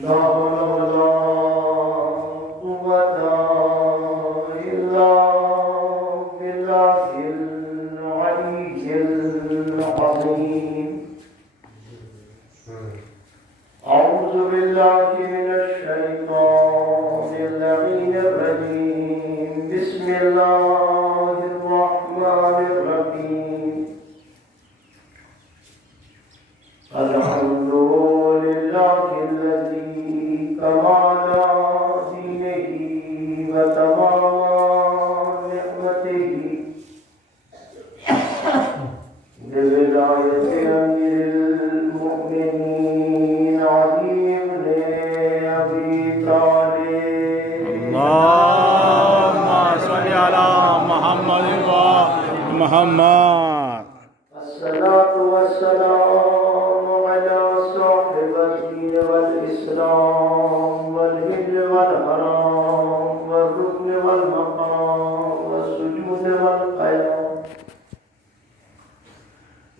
لا حول ولا قوة إلا بالله العلي العظيم. أعوذ بالله من الشيطان اللعين الرجيم. بسم الله الرحمن الرحيم. الحمد لله الذي كمال دينه وتمام نعمته بولاية أمير المؤمنين علي بن أبي طالب. اللهم صل على محمد محمد. الصلاة والسلام على صاحب الدين والإسلام والهجر والحرام والركن والمقام والسجود والقيام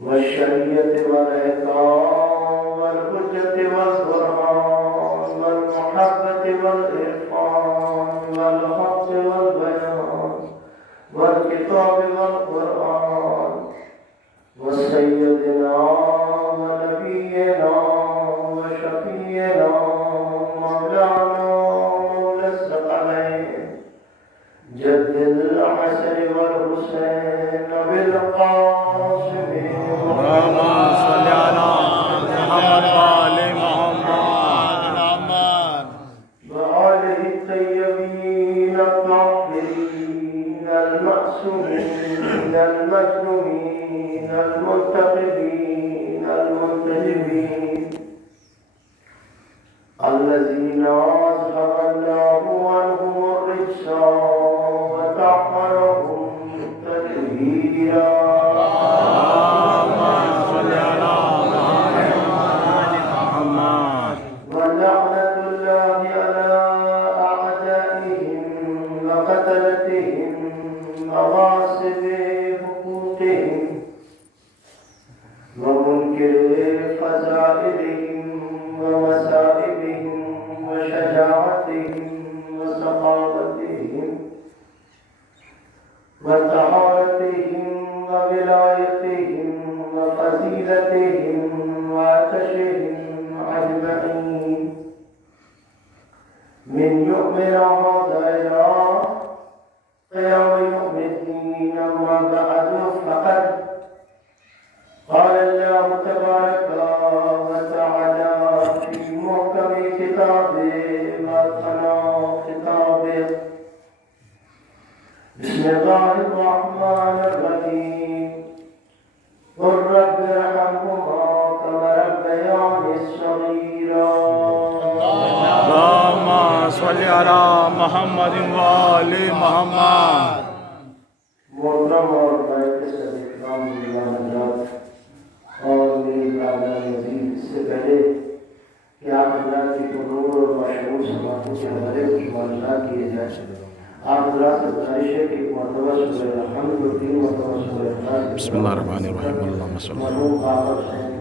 والشريعة والإحكام والحجة والبرهان والمحبة والإرفان والحق والبيان والكتاب والقرآن وسيدنا ونبينا وشفينا مولانا مولى الثقلين جد الحسن والحسين بالقاسم. اللهم صل على محمد وآل محمد وآله الطيبين الطاهرين المعصومين المظلومين المنتقبين المنتجبين الذين أذهب الله عنهم الرجس وطهرهم تطهيرا. اللهم صل على محمد. ولعنة الله على أعدائهم وقتلتهم وغاصب حقوقهم ومنكر فضائلهم ومصائبهم وشجاعتهم وسخاوتهم وطهارتهم وولايتهم وفضيلتهم وعطشهم أجمعين من يوم هذا إلى قيام يوم الدين. أما بعد فقد قال الله تبارك وتعالى في محكم كتابه وأتقن خطابه. بسم الله الرحمن الرحيم. قل رب ارحمهما كما ربياني صغيرا. اللهم صل على محمد وآل محمد. محترم اور بیت صدیق رام اللہ حضرات اور میری برادر نظیر، اس سے پہلے کہ آپ اللہ کی نور اور مشہور سماعتوں کے حوالے کو معلومات کیے جائے، آپ حضرات سے گزارش ہے کہ ایک مرتبہ سورہ الحمد اور 3 مرتبہ سورہ اخلاص بسم اللہ الرحمن الرحیم. اللهم صل مرحوم بابا حسین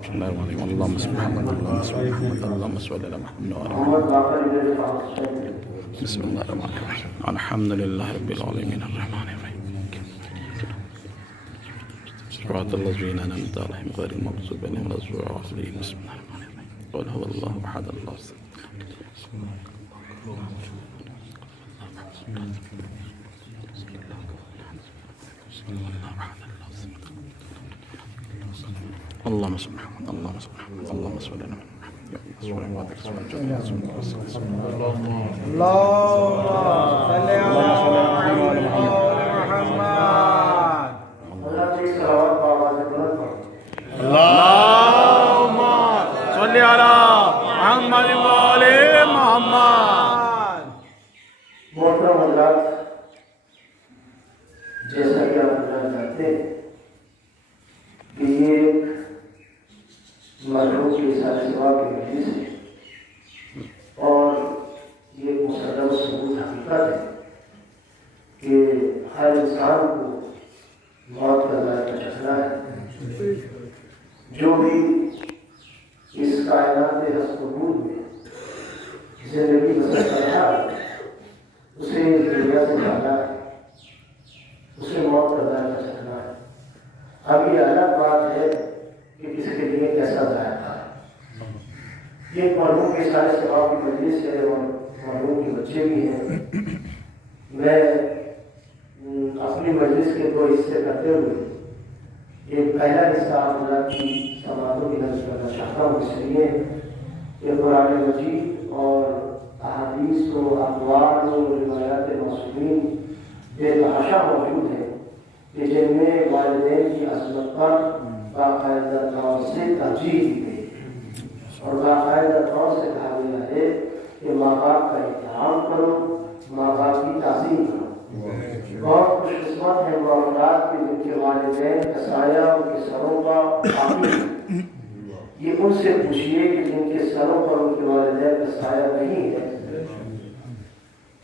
بسم الله الرحمن الرحيم. اللهم صل محمد اللهم صل محمد اللهم صل على محمد وآل محمد. محمد باقر ابن رفاعت حسین. بسم الله الرحمن الرحيم. الحمد لله رب العالمين الرحمن الرحيم صراط الذين أنعمت عليهم غير المغضوب عليهم ولا الضالين. بسم الله الرحمن الرحيم. قل هو الله أحد الله الصمد. اللهم صل محمد اللهم صل محمد اللهم صل على محمد. اللهم صل على محمد. اللہ کی صلوات بابا سے بلند پڑھو. اللهم صل على محمد وآل محمد. محترم حضرات، جیسا کہ آپ جانتے ہیں کہ یہ ایک مرحوم کی سارے سوا کی مجلس ہے اور یہ مسلم ثبوت حقیقت ہے کہ ہر انسان کو موت کا ذائقہ چکھنا ہے. جو بھی اس کائنات ہست و نور میں زندگی بسر کر رہا ہے اسے دنیا سے جانا ہے، اسے موت کا ذائقہ چکھنا ہے۔ اب یہ الگ بات ہے کہ کسی کے لیے کیسا ذائقہ ہے۔ یہ مرحوم کے سارے ثواب کی مجلس ہے اور مرحوم کے بچے بھی ہیں۔ میں اپنی مجلس کے دو حصے کرتے ہوئے ایک پہلا حصہ آپ حضرات کی سماعتوں کی نظر کرنا چاہتا ہوں، اس لیے کہ قرآن مجید اور احادیث و اقوال و روایات معصومین بے تحاشا موجود ہیں کہ جن میں والدین کی عظمت پر باقاعدہ طور سے ترجیح دی گئی اور باقاعدہ طور سے کہا گیا ہے کہ ماں باپ کا احترام کرو، ماں باپ کی تعظیم کرو۔ بہت خوش قسمت ہے وہ اولاد کے جن کے والدین کا سایہ ان کے سروں کا باقی ہے۔ یہ ان سے پوچھئے کہ جن کے سروں پر ان کے والدین کا سایہ نہیں ہے۔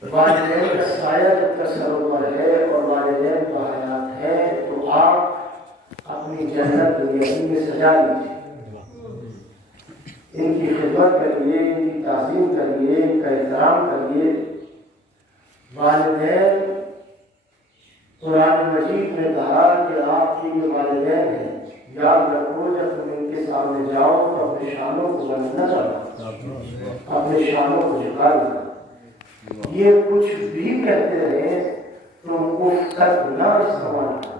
والدین کا سایہ جب تک سروں پر ہے اور والدین کا حیات ہے تو آپ اپنی جنت دنیا میں سجا لیجیے، ان کی خدمت کریے، ان کی تعظیم کریے، ان کا احترام کریے۔ والدین قرآن مجید میں کہا کہ آپ کے یہ والدین ہیں، یاد رکھو جب تم ان کے سامنے جاؤ تو اپنے شانوں کو بلند نہ کرنا، اپنے شانوں کو جھکا دینا۔ یہ کچھ بھی کہتے رہے تم اف تک نہ استعمال کرو۔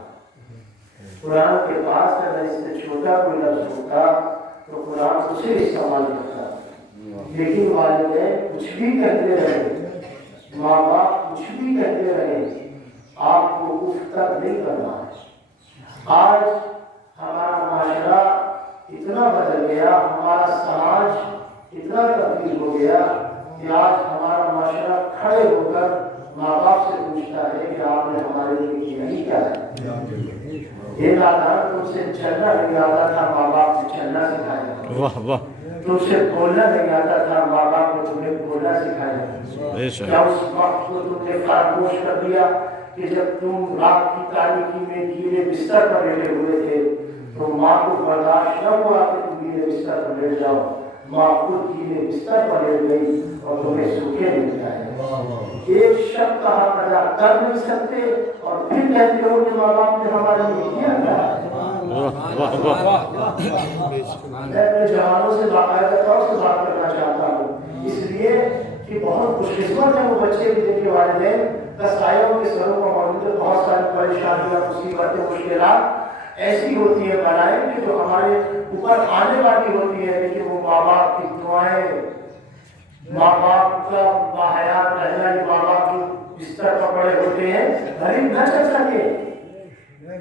قرآن کے پاس اگر اس سے چھوٹا کوئی لفظ ہوتا تو قرآن اسے استعمال کرتا، لیکن والدین کچھ بھی کہتے رہے، ماں باپ کچھ بھی کہتے رہے، آپ کو اف تک نہیں کرنا ہے۔ آج ہمارا معاشرہ اتنا بدل گیا، ہمارا سماج اتنا تبدیل ہو گیا کہ آج ہمارا معاشرہ کھڑے ہو کر ماں باپ سے پوچھتا ہے کہ آپ نے ہمارے لیے کیا ہی کیا ہے۔ یہ نادان تم سے چلنا نہیں آتا تھا، ماں باپ نے چلنا سکھایا۔ واہ واہ، تم سے بولنا نہیں آتا تھا، ماں باپ نے تمہیں بولنا سکھایا۔ کیا اس وقت کو تم نے فراموش کر دیا کہ جب تم رات کی تاریکی میں گیلے بستر پر لیٹے ہوئے تھے تو ماں کو برداشت نہ ہوا کہ تم گیلے بستر پر لیٹ جاؤ، ماں خود گیلے بستر پر لیٹ گئی اور تمہیں سوکھے مل جائے۔ ایک شب کا حق ادا کر نہیں سکتے اور پھر کہتے ہو کہ ماں باپ نے ہمارے لیے کیا کیا۔ میں اپنے جوانوں سے باقاعدہ طور سے بات کرنا چاہتا ہوں، اس لیے کہ بہت خوش قسمت ہے وہ بچے بھی جن کے والدین کا سایہ ان کے سروں پر موجود ہے۔ بہت ساری پریشانیاں، مصیبتیں، مشکلات ایسی ہوتی ہیں بلائیں کہ جو ہمارے اوپر آنے والی ہوتی ہے، لیکن وہ ماں باپ کی دعائیں، ماں باپ کا باحیات رہنا، ماں باپ جو بستر پر پڑے ہوتے ہیں غریب نہ چل سکے،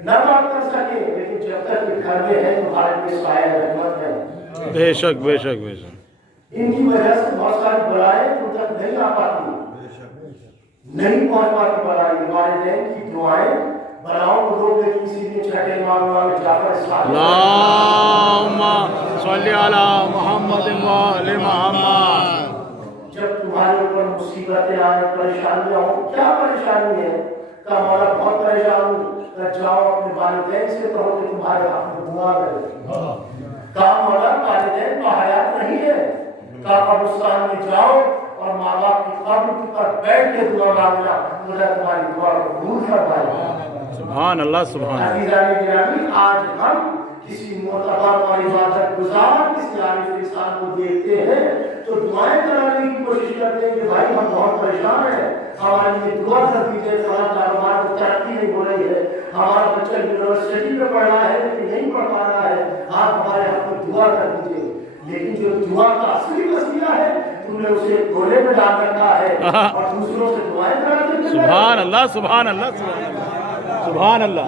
نہ بات کر سکے، لیکن جب تک یہ گھر میں ہے تو ہمارے لیے سایہ رحمت ہے۔ بے شک بے شک بے شک۔ ان کی وجہ سے بہت ساری بلائیں تم تک نہیں آ پاتی، نہیں پہنچ پاتی بلائیں۔ والدین کی دعائیں بلاؤں کو روک دیتی، اسی لیے چھٹے امام جعفر صادق اللہم صلی علی محمد و آل محمد۔ جب تمہارے اوپر مصیبتیں آئیں، پریشانیاں ہوں، کیا پریشانی ہے؟ کہ مولا بہت پریشان ہوں، کہ جاؤ اپنے والدین سے کہو کہ تمہارے حق میں دعا کرے۔ کہا مولا والدین تو حیات نہیں ہے، کہا قبرستان میں جاؤ اور ماں باپ کی قبر پر بیٹھ کے دعا مانگنا، خدا تمہاری دعا کو قبول فرمائے۔ سبحان اللہ سبحان اللہ۔ عزیزان گرامی، آج ہم کسی معتبر اور عبادت گزار کسی عارف انسان کو دیکھتے ہیں تو دعائیں کرانے کی کوشش کرتے ہیں کہ بھائی ہم بہت پریشان ہیں، ہمارے لیے دعا کر دیجیے، ہمارا کاروبار کو ترقی نہیں ہو رہی ہے، ہمارا بچہ یونیورسٹی میں پڑھ رہا ہے لیکن نہیں پڑھ پا رہا ہے، آپ ہمارے حق میں دعا کر دیجیے۔ لیکن جو دعا کا اصلی وسیلہ ہے تم نے اسے گولے میں ڈال رکھا ہے اور دوسروں سے دعائیں کراتے ہیں۔ سبحان اللہ سبحان اللہ سبحان اللہ سبحان اللہ۔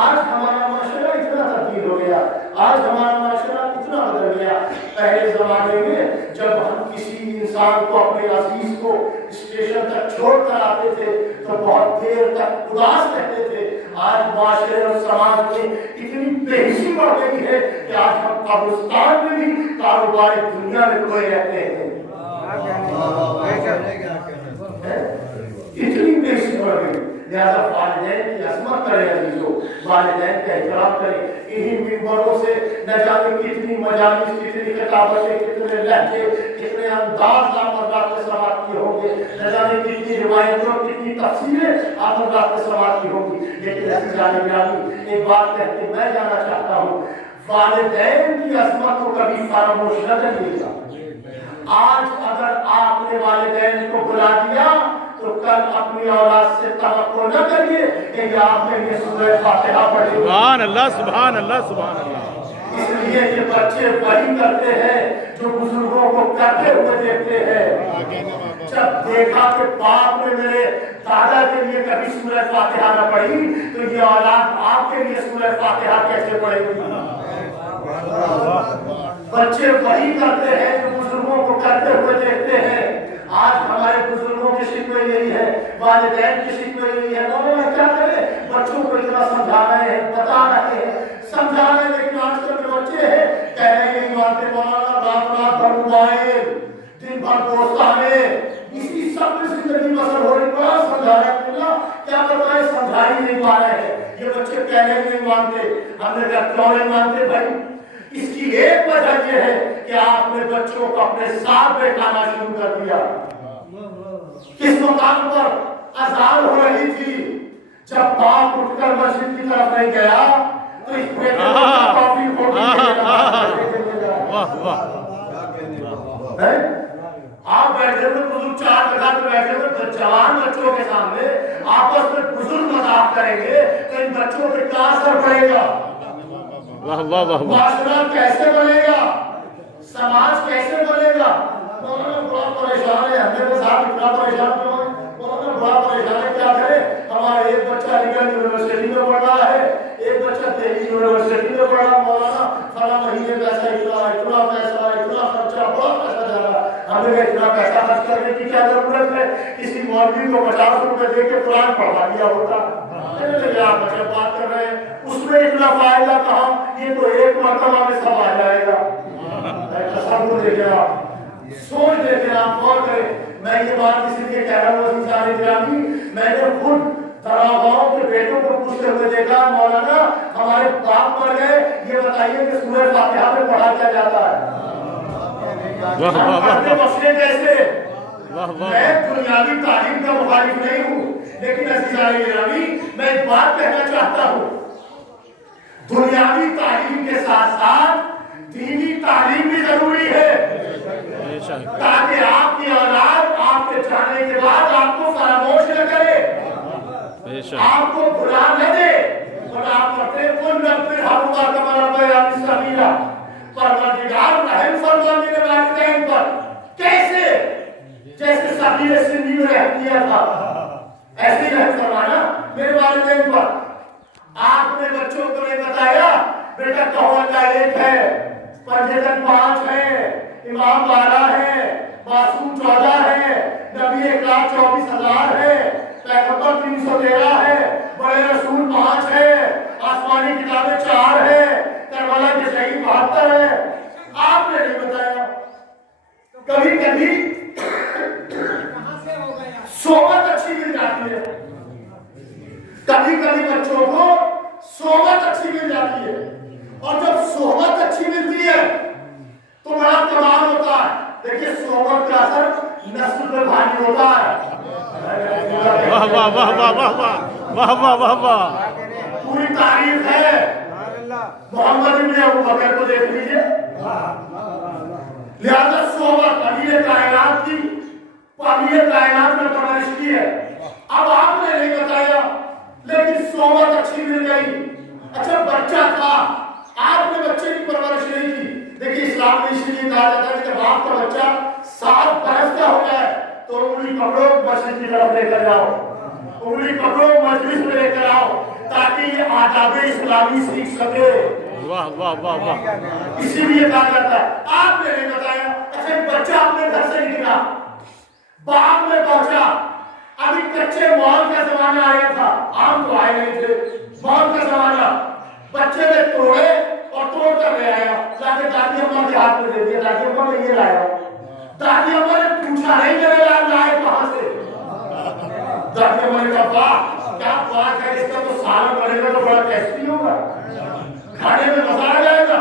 آج ہمارا معاشرہ اتنا تبدیل ہو گیا، آج ہمارا معاشرہ اتنا بدل گیا۔ پہلے زمانے میں جب ہم کسی انسان کو، اپنے عزیز کو اسٹیشن تک چھوڑ کر آتے تھے تو بہت دیر تک اداس رہتے تھے۔ آج معاشرے اور سماج میں اتنی بے حسی بڑھ گئی ہے کہ آج ہم قبرستان میں بھی کاروبار دنیا میں کھوئے رہتے ہیں۔ اتنی بے حسی بڑھ گئی، لہذا والدین کی عظمت کریں عزیزو، والدین کا احترام کریں. انہی منبروں سے نہ جانے کتنی مجالس، کتنی خطابتیں، کتنے لہجے، کتنے انداز آپ حضرات نے سماعت کیے ہوں گے، نہ جانے کتنی روایتوں، کتنی تفسیریں آپ حضرات نے سماعت کی ہوں گی. لیکن عزیزان گرامی، ایک بات کہہ کے میں جانا چاہتا ہوں، والدین کی عظمت کو کبھی فراموش نہ کریے گا. آج اگر آپ نے والدین کو بلا دیا تو کل اپنی اولاد سے توقع نہ کریے کہ آپ نے یہ سورہ فاتحہ پڑھی. سبحان اللہ، سبحان اللہ، سبحان اللہ. اس لیے یہ بچے وہی کرتے ہیں جو بزرگوں کو کرتے ہوئے دیکھتے ہیں. جب دیکھا کہ باپ نے میرے دادا کے لیے کبھی سورہ فاتحہ نہ پڑھی تو یہ اولاد آپ کے لیے سورہ فاتحہ کیسے پڑھے گی؟ بچے وہی کرتے ہیں جو بزرگوں کو کرتے ہوئے دیکھتے ہیں. آج ہمارے بزرگوں کی شکوے یہی ہے، والدین کی شکوے یہی ہے. مولانا کیا کریں، بچوں کو اتنا سمجھا رہے ہیں، بتا رہے ہیں، سمجھا رہے ہیں، لیکن آج کل کے بچے ہیں کہہ رہے ہیں یہی باتیں، مولانا رات رات بھر موبائل، دن بھر دوستانے، اسی سب میں زندگی بسر ہو رہی. بڑا سمجھا رہے ہیں اللہ کیا بتائیں، سمجھا ہی نہیں پا رہے ہیں. یہ بچے کہہ رہے نہیں مانتے. ہم نے کہا کیوں نہیں مانتے بھائی؟ اس کی ایک وجہ یہ ہے کہ آپ نے بچوں کو اپنے ساتھ بیٹھانا شروع کر دیا. کس مقام پر اذان ہو رہی تھی، جب باپ اٹھ کر مسجد کی طرف نہیں گیا تو اس بیٹے کو کافی ہوگی. آپ بیٹھے ہوئے بزرگ 4 رکعت میں بیٹھے ہوئے جوان بچوں کے سامنے آپس میں بزرگ مذاق کریں گے تو ان بچوں پہ کیا اثر پڑے گا؟ معاشرہ کیسے بنے گا؟ سماج کیسے بنے گا؟ مولانا بڑا پریشان ہے، ہمیں صاحب اتنا پریشان کیوں ہے؟ مولانا بڑا پریشان ہے، کیا کرے؟ ہمارا ایک بچہ علی گڑھ یونیورسٹی میں پڑھ رہا ہے، ایک بچہ دہلی یونیورسٹی میں پڑھ رہا ہے. مولانا فلاں مہینے پیسہ اتنا پیسہ، اتنا خرچہ، بہت پیسہ جا رہا ہے. ہمیں اتنا پیسہ خرچ کرنے کی کیا ضرورت ہے؟ کسی مولوی کو 50 روپے دے کے قرآن پڑھا دیا ہوتا. آپ بات کر رہے ہیں اس میں اتنا فائدہ کہاں، یہ تو ایک مرتبہ میں سب آ جائے گا. تصور دیکھیں آپ، سوچ دیکھیں آپ، غور کریں. میں یہ بات اس لیے کہہ رہا ہوں عزیزان گرامی، میں نے خود دراغاؤں کے بیٹوں کو پوچھتے ہوئے دیکھا، مولانا ہمارے باپ مر گئے، یہ بتائیے کہ سورہ فاتحہ میں پڑھا کیا جاتا ہے؟ ہم پڑھتے مسئلے کیسے؟ میں دنیاوی تعلیم کا مخالف نہیں ہوں، لیکن عزیزان گرامی میں ایک بات کہنا چاہتا ہوں، دنیاوی تعلیم کے ساتھ ساتھ دینی تعلیم بھی ضروری ہے تاکہ آپ کی اولاد آپ کے جانے کے بعد آپ کو فراموش نہ کرے، آپ کو بھلا نہ دے. اور آپ کرتے کن ربر حرمہ کمرہ بیان سبیلہ، پروردگار رحم فرما میرے والدین پر. کیسے؟ جیسے سبیل سندھی میں رحم کیا تھا ایسے ہی رحم فرمانا میرے والدین پر. آپ نے بچوں کو نہیں بتایا بیٹا کہو اللہ ایک ہے، پنجتن 5 ہے، امام 12 ہے، معصوم 14 ہے، نبی 1,24,000 ہے، پیغمبر 313 ہے، بڑے رسول 5 ہے، آسمانی کتابیں 4 ہے، کربلا کے شہید 72 ہے. آپ نے نہیں بتایا. کبھی کبھی صحبت اچھی مل جاتی ہے، کبھی کبھی بچوں کو صحبت اچھی مل جاتی ہے، اور جب صحبت اچھی ملتی ہے تو بڑا کمال ہوتا ہے. دیکھیے صحبت کا اثر نسل پہ بھاری ہوتا ہے. واہ واہ واہ واہ واہ واہ واہ واہ واہ. پوری تعریف ہے محمد ابن ابو بکر کو دیکھ لیجیے. لہذا صحبت امیر کائنات کی، امیر کائنات میں پرورش کی ہے. اب آپ نے نہیں بتایا لیکن صحبت اچھی مل گئی. اچھا بچہ تھا، آپ نے بچے کی پرورش نہیں کی. دیکھیے اسلام میں اس لیے کہا جاتا ہے کہ جب آپ کا بچہ 7 برس کا ہو جائے تو انگلی پکڑو مسجد کی طرف لے کر جاؤ، انگلی پکڑو مجلس میں لے کر آؤ تاکہ یہ آداب اسلامی سیکھ سکے. واہ واہ واہ واہ. اسی لیے کہا جاتا ہے. آپ نے نہیں بتایا. اچھا بچہ اپنے گھر سے نکلا، باغ میں پہنچا، ابھی کچے مال کا زمانہ آیا تھا، عام تو آئے نہیں تھے، مال کا زمانہ. بچے نے توڑے اور توڑ کر لے آیا، جا کے دادی اماں کے ہاتھ میں دے دیا. دادی اماں نے یہ لایا. دادی اماں نے پوچھا نہیں میرے لائے کہاں سے؟ دادی اماں نے کہا کیا بات ہے، اس کا تو سالن بنے گا تو بڑا ٹیسٹی ہوگا، کھانے میں مزہ آ جائے گا،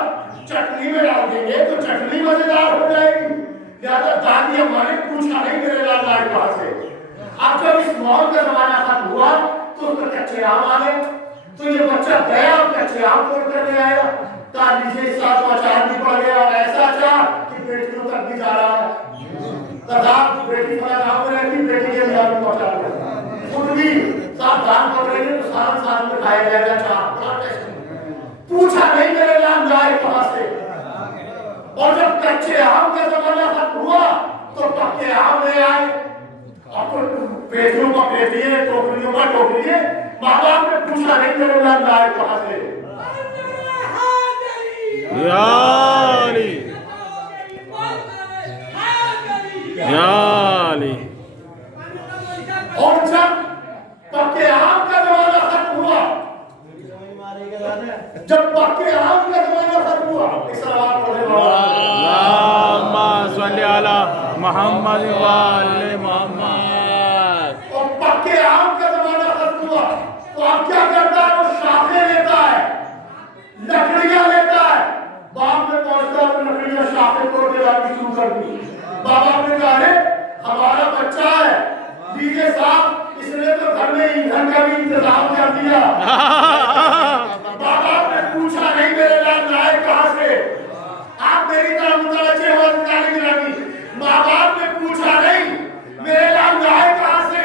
چٹنی میں ڈال دیں گے تو چٹنی مزیدار ہو جائے گی۔ لہٰذا دادی اماں نے پوچھا نہیں میرے لال لائے کہاں سے۔ اب جب اس ماحول کا زمانہ ختم ہوا تو اس پر کچے آم آ گئے، تو یہ بچہ گیا اور کچے آم توڑ کر لے آیا، نیچے ساتھ اچار بھی پڑ گیا، اور ایسا اچار کہ بیٹیوں تک بھی جا رہا ہے۔ تضاد بیٹی فلاں گاؤں میں رہتی، بیٹی کے گھر میں پہنچا دیا، خود بھی ساتھ دان پڑ رہے ہیں تو سارا ساتھ میں کھایا جائے گا اچار، بڑا ٹیسٹی۔ پوچھا نہیں میرے نام جائے کہاں سے۔ اور جب کچے آم کا زمانہ ختم ہوا تو پکے آم لے آئے، اور بیٹیوں کا بیٹیے، ٹوکریوں کا ٹوکریے، ماں باپ نے پوچھا نہیں میرے نام جائے کہاں سے۔ یا علی یا علی۔ اور جب پکے آم کا زمانہ ختم ہوا، جب پکے آم کا زمانہ ختم ہوا، اس سلام پڑھے اللہم صلی علی محمد و آل محمد۔ اور پکے آم کا زمانہ ختم ہوا تو اب کیا کرتا ہے، وہ شاخیں لیتا ہے، لکڑیاں لیتا ہے، باپ میں پہنچتا ہے تو لکڑیاں شاخیں توڑ کے لاتی شروع کر دی۔ بابا نے کہا ہے ہمارا بچہ ہے، لیجیے صاحب، اس نے تو گھر میں ایندھن کا بھی انتظام کر دیا۔ بابا نے پوچھا نہیں میرے نام لائے کہاں سے۔ آپ میری طرح متوجہ ہو نکالیں گے، ماں باپ نے پوچھا نہیں میرے نام لائے کہاں سے،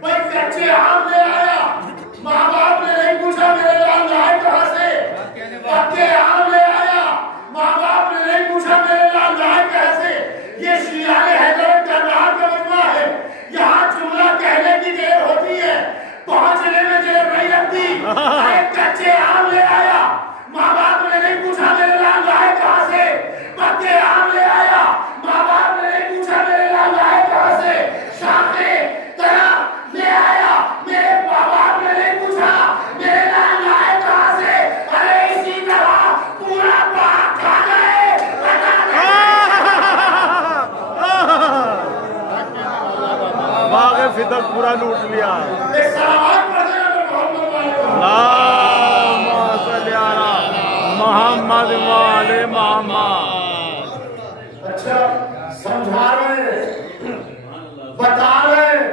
بھائی کچے آم لے آیا، ماں باپ نے نہیں پوچھا میرے نام لائے کہاں سے، پکے آم لے آیا، ماں باپ نے نہیں پوچھا میرے نام لائے کہاں سے۔ یہ شیعہ حیدر کردار کا مجموعہ ہے، یہاں جملہ کہنے کی دیر ہوتی ہے، پہنچنے میں دیر نہیں لگتی۔ کچے آم لے آیا، ماں باپ نے نہیں پوچھا میرے نام لائے کہاں سے، پکے آم لے آیا، ماں باپ نے نہیں پوچھا میرے نام لائے کہاں سے، شاخیں طرح لے آیا، میرے ماں باپ نے نہیں پوچھا میرے نام لائے کہاں سے۔ ارے اسی طرح پورا باغ کھا گئے، باغ فدق پورا لوٹ لیا۔ اللہم صلی علی محمد و آل محمد۔ اچھا سمجھا رہے ہیں، بتا رہے ہیں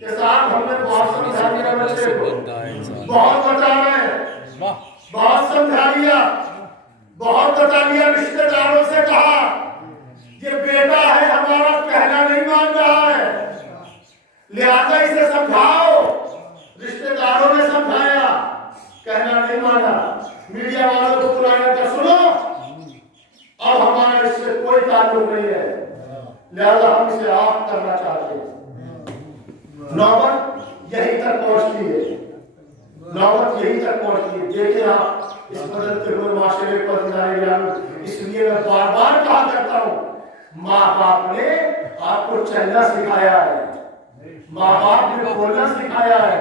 کہ صاحب ہم نے بہت سمجھا دیا بچے کو، بہت بتا رہے ہیں، بہت سمجھا دیا، بہت بتا دیا، رشتہ داروں سے کہا یہ بیٹا ہے ہمارا، کہنا نہیں مان رہا ہے، لہذا اسے سمجھاؤ۔ رشتہ داروں نے سمجھایا، کہنا نہیں مانا، میڈیا والوں کو بلایا کہ سنو اب ہمارا اس سے کوئی تعلق نہیں ہے، لہذا ہم اسے آف کرنا چاہتے ہیں۔ نوبت یہی تک پہنچتی ہے، نوبت یہی تک پہنچتی ہے۔ دیکھیں آپ اس بدلتے ہوئے معاشرے پر اس لیے میں بار بار کہا کرتا ہوں، ماں باپ نے آپ کو چلنا سکھایا ہے، ماں باپ نے بولنا سکھایا ہے،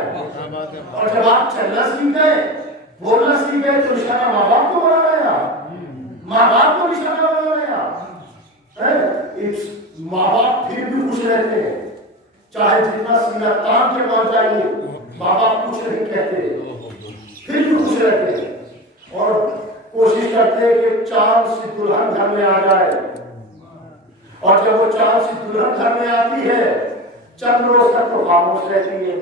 اور جب آپ چلنا سیکھ گئے، بولنا سیکھ گئے تو نشانہ ماں باپ کو بنا رہے ہیں، ماں باپ کو نشانہ بنا رہے ہیں۔ ماں باپ پھر بھی خوش رہتے ہیں، چاہے جتنا سینہ تان کے پہنچ جائیے، ماں باپ کچھ نہیں کہتے، پھر بھی خوش رہتے ہیں اور کوشش کرتے ہیں کہ چاند سی دلہن گھر میں آ جائے، اور جب وہ چاند سی دلہن گھر میں آتی ہے چند روز تک تو خاموش رہتی ہے،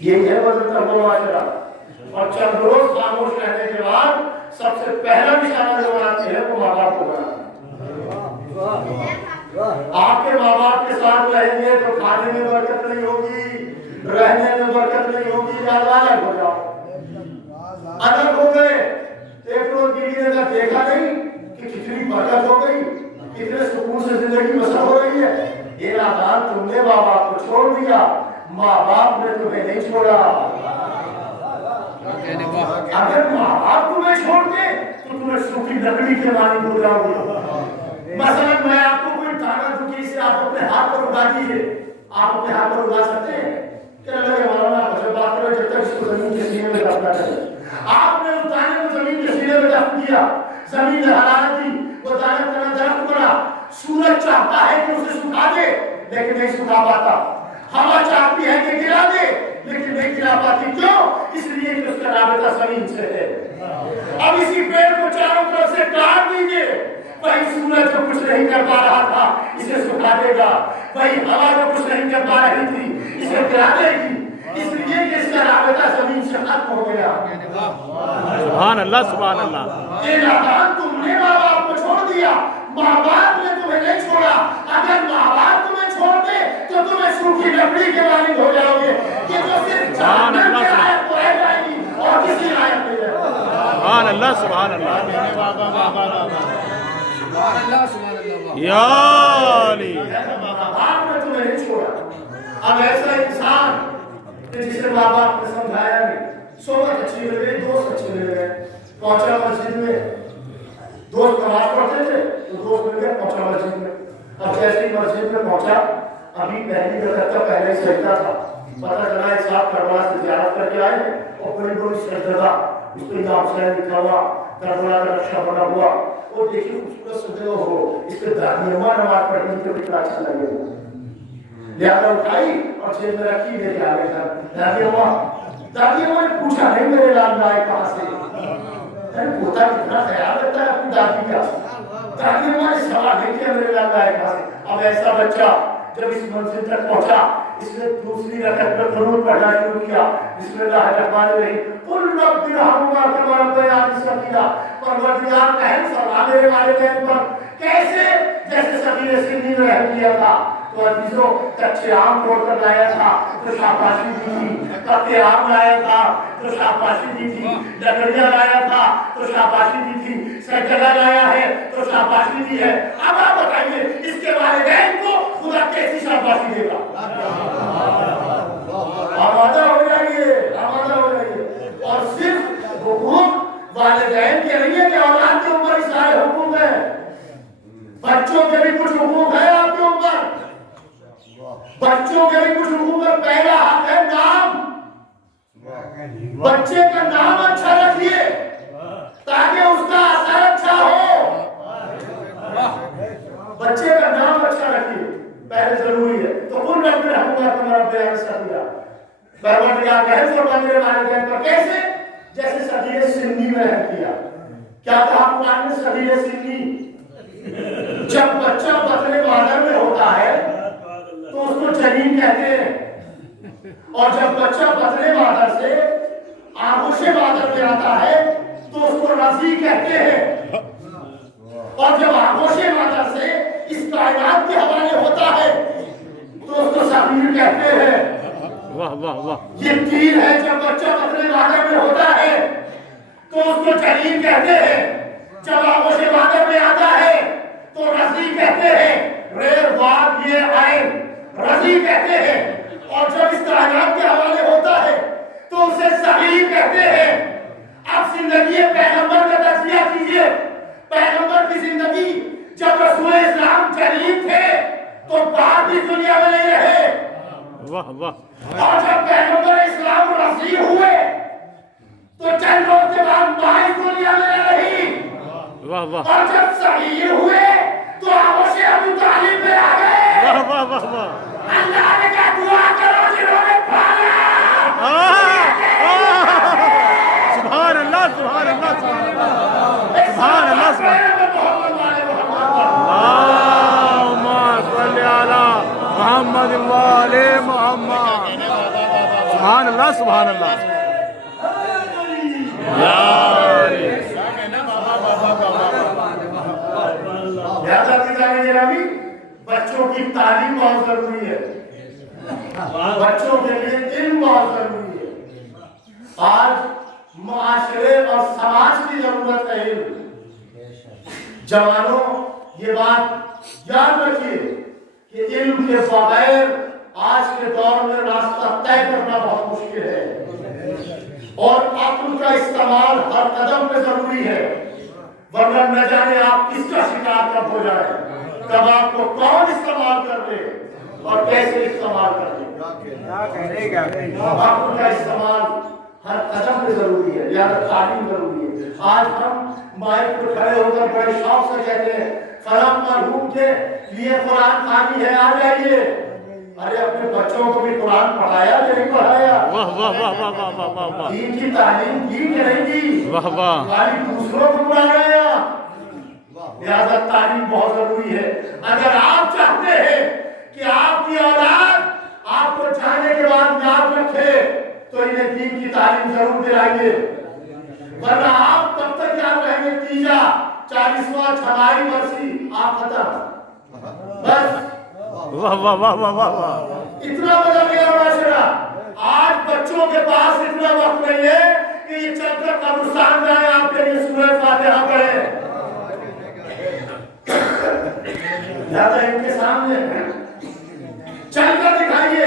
یہی ہے بدلتا ہوا معاشرہ، اور چند روز خاموش رہنے کے بعد سب سے پہلا نشانہ جو بناتے ہیں وہ ماں باپ کو بناتے ہیں۔ آپ کے ماں باپ کے ساتھ رہیں گے تو کھانے میں برکت نہیں ہوگی، رہنے میں برکت نہیں ہوگی، زیادہ الگ ہو جاؤ، الگ ہو گئے، ایک روز گیری نے دیکھا نہیں کہ کتنی برکت ہو گئی، کتنے سکون سے زندگی بسر ہو رہی ہے۔ یہ نادان تم نے ماں باپ کو چھوڑ دیا، ماں باپ نے تمہیں نہیں چھوڑا۔ اگر ماں باپ تمہیں چھوڑ دے تو تمہیں سوکھی لکڑی کے معنی ہو جاؤ گے۔ مثلا میں آپ کو کوئی دانا دوں کہ اسے آپ اپنے ہاتھ پر اگا دیجیے، آپ اپنے ہاتھ پر اگا سکتے ہیں کہ اللہ کے مولانا جب بات کرے جب تک اس کو زمین کے سینے میں دفنا کرے۔ آپ نے اس دانے کو زمین کے سینے میں دفن کیا، زمین نے حرارت دی، وہ دانا تنا درخت بنا، سورج چاہتا ہے کہ اسے سکھا دے لیکن نہیں سکھا پاتا۔ ہوا چاہتی ہے کہ گرا دے لیکن نہیں گرا پاتی. کیوں؟ اس لیے کہ اس کا رابطہ زمین سے ہے. اب اسی پیڑ کو چاروں طرف سے کاٹ دیجیے، وہی سورج جو کچھ نہیں کر پا رہا تھا اسے سکھا دے گا، وہی ہوا جو کچھ نہیں کر پا رہی تھی اسے گرا دے گی. اس لیے کہ اس کا رابطہ زمین سے ختم ہو گیا. سبحان اللہ سبحان اللہ. اے نادان، تم نے ماں باپ کو چھوڑ دیا، ماں باپ نے تمہیں نہیں چھوڑا. اگر ماں باپ تمہیں چھوڑ دے تو تمہیں سوکھی لکڑی کے مانند ہو جاؤ گے. یہ تو صرف جہنم کے لائق تو رہ جائے گی اور کسی لائق نہیں رہے گا. سبحان اللہ سبحان اللہ. یا علی. ماں باپ نے تمہیں نہیں چھوڑا. اب ایسا انسان کہ جسے ماں باپ نے سمجھایا نہیں، صحبت اچھی مل گئی، دوست اچھے مل گئے، پہنچا مسجد میں، دوست نماز پڑھتے تھے تو دوست مل گئے، پہنچا مسجد میں. اب جیسے ہی مسجد میں پہنچا، ابھی پہلی رکعت کا پہلے ہی سجدہ تھا، پتہ چلا ایک صاحب کربلا سے زیارت کر کے آئے اور بڑی بڑی سجدہ، اس پہ امام حسین لکھا ہوا، کربلا کا نقشہ بنا ہوا. اور دیکھیے خوبصورت سجدہ ہو، اس پہ دادی اماں نماز پڑھنے کے کتنا اچھا لگے. لہٰذا اٹھائی اور جیب میں رکھی، میرے آگے تھا دادی اماں نے پوچھا نہیں میرے لال لائے کہاں سے. پوتا کتنا خیال رکھتا ہے اپنی دادی کا. دادی اماں نے سوال نہیں کیا میرے لال لائے کہاں سے. اب ایسا بچہ جب اس منزل تک پہنچا، اس نے دوسری رکعت میں قنوت پڑھنا شروع کیا. بسم اللہ الرحمن الرحیم، قل رب ارحمہما کما ربیانی صغیرا. پروردگار رحم فرما میرے والدین پر، کیسے؟ جیسے صغیر سنی میں رحم کیا تھا. تو عزیزوں، کچے آم توڑ کر لایا تھا تو شاباشی دی تھی، پکے آم لایا تھا تو شاباشی دی تھی، لکڑیاں لایا تھا تو شاباشی دی تھی، سجدہ لایا ہے تو شاباشی دی ہے. اب آپ بتائیے اس کے والدین کو خدا کیسی شاباشی دے گا؟ آمادہ ہو جائیے، آمادہ ہو جائیے. اور صرف حقوق والدین کے نہیں ہے کہ اولاد کے اوپر ہی سارے حقوق ہیں، بچوں کے بھی کچھ حقوق ہیں آپ کے اوپر. بچوں کے بھی کچھ حقوق ہے. پہلا حق ہے نام. بچے کا نام اچھا رکھیے تاکہ اس کا اثر اچھا ہو. بچے کا نام اچھا رکھیے پہلے ضروری ہے. تو کل رب رحمہ کما ربیانی صغیرا، پروردگار رحم فرما میرے والدین پر. کیسے؟ جیسے صغیر سنی میں رحم کیا. کیا کہا قرآن نے؟ صغیر سنی. جب بچہ بطن مادر میں ہوتا ہے تو اس کو جنین کہتے ہیں، اور جب بچہ بطن مادر سے آغوش مادر میں آتا ہے تو اس کو رضیع کہتے ہیں، اور جب آغوش مادر سے اس کائنات کے حوالے ہوتا ہے تو اس کو صغیر کہتے ہیں. واہ واہ واہ. یہ تین ہے. جب بچہ بطن مادر میں ہوتا ہے تو اس کو جنین کہتے ہیں، جب آغوش مادر میں آتا ہے تو رضیع کہتے ہیں. ریر واد یہ عین رضیع کہتے ہیں. اور جب اس کائنات کے حوالے ہوتا ہے تو اسے صغیر کہتے ہیں. اب زندگی پیغمبر کا تجزیہ کیجئے. پیغمبر کی زندگی جب رسول اسلام جلیل تھے تو بعد بھی دنیا میں نہیں رہے. واہ واہ. اور جب پیغمبر اسلام رضیع ہوئے تو چند روز کے بعد ماں دنیا میں نہ رہی. واہ واہ. اور جب صغیر ہوئے تو آغوش ابو طالب میں آ گئے. واہ واہ واہ واہ. اللہ نے کہا دعا کرو جنہوں نے پالا. سبحان اللہ سبحان اللہ سبحان اللہ سبحان اللہ سبحان محمد وآل محمد. سبحان اللہ سبحان اللہ. بچوں کی تعلیم بہت ضروری ہے. بچوں کے لیے علم بہت ضروری ہے. آج معاشرے اور سماج کی ضرورت ہے علم. جوانوں یہ بات یاد رکھیے کہ علم کے بغیر آج کے دور میں راستہ طے کرنا بہت مشکل ہے. اور عقل کا استعمال ہر قدم پہ ضروری ہے، ورنہ نہ جانے آپ کس کا شکار کب ہو جائے، کب آپ کو کون استعمال کر لے اور کیسے استعمال کر لے. عقل کا استعمال ہر قدم پہ ضروری ہے، لہذا تعلیم ضروری ہے. آج ہم مائک پر کھڑے ہو کر بڑے شوق سے کہتے ہیں فلاں مرحوم کے لیے قرآن خوانی ہے، آ جائیے. ارے اپنے بچوں کو بھی قرآن پڑھایا کہ نہیں پڑھایا؟ واہ واہ واہ واہ واہ واہ واہ واہ، دین کی تعلیم دی کہ نہیں دی؟ واہ واہ، خالی دوسروں کو پڑھا رہے ہیں آپ۔ لہذا تعلیم بہت ضروری ہے۔ اگر آپ چاہتے ہیں کہ آپ کی اولاد آپ کو جانے کے بعد یاد رکھے تو انہیں دین کی تعلیم ضرور دلائیے، ورنہ آپ تب تک یاد رہیں گے تیجا 40واں 46 برسی آپ ختم بس۔ واہ واہ واہ واہ واہ واہ، اتنا بدل گیا معاشرہ۔ آج بچوں کے پاس اتنا وقت نہیں ہے کہ یہ چل کر قبرستان جائیں آپ کے لیے سورہ فاتحہ پڑھیں۔ لہذا ان کے سامنے چل کر دکھائیے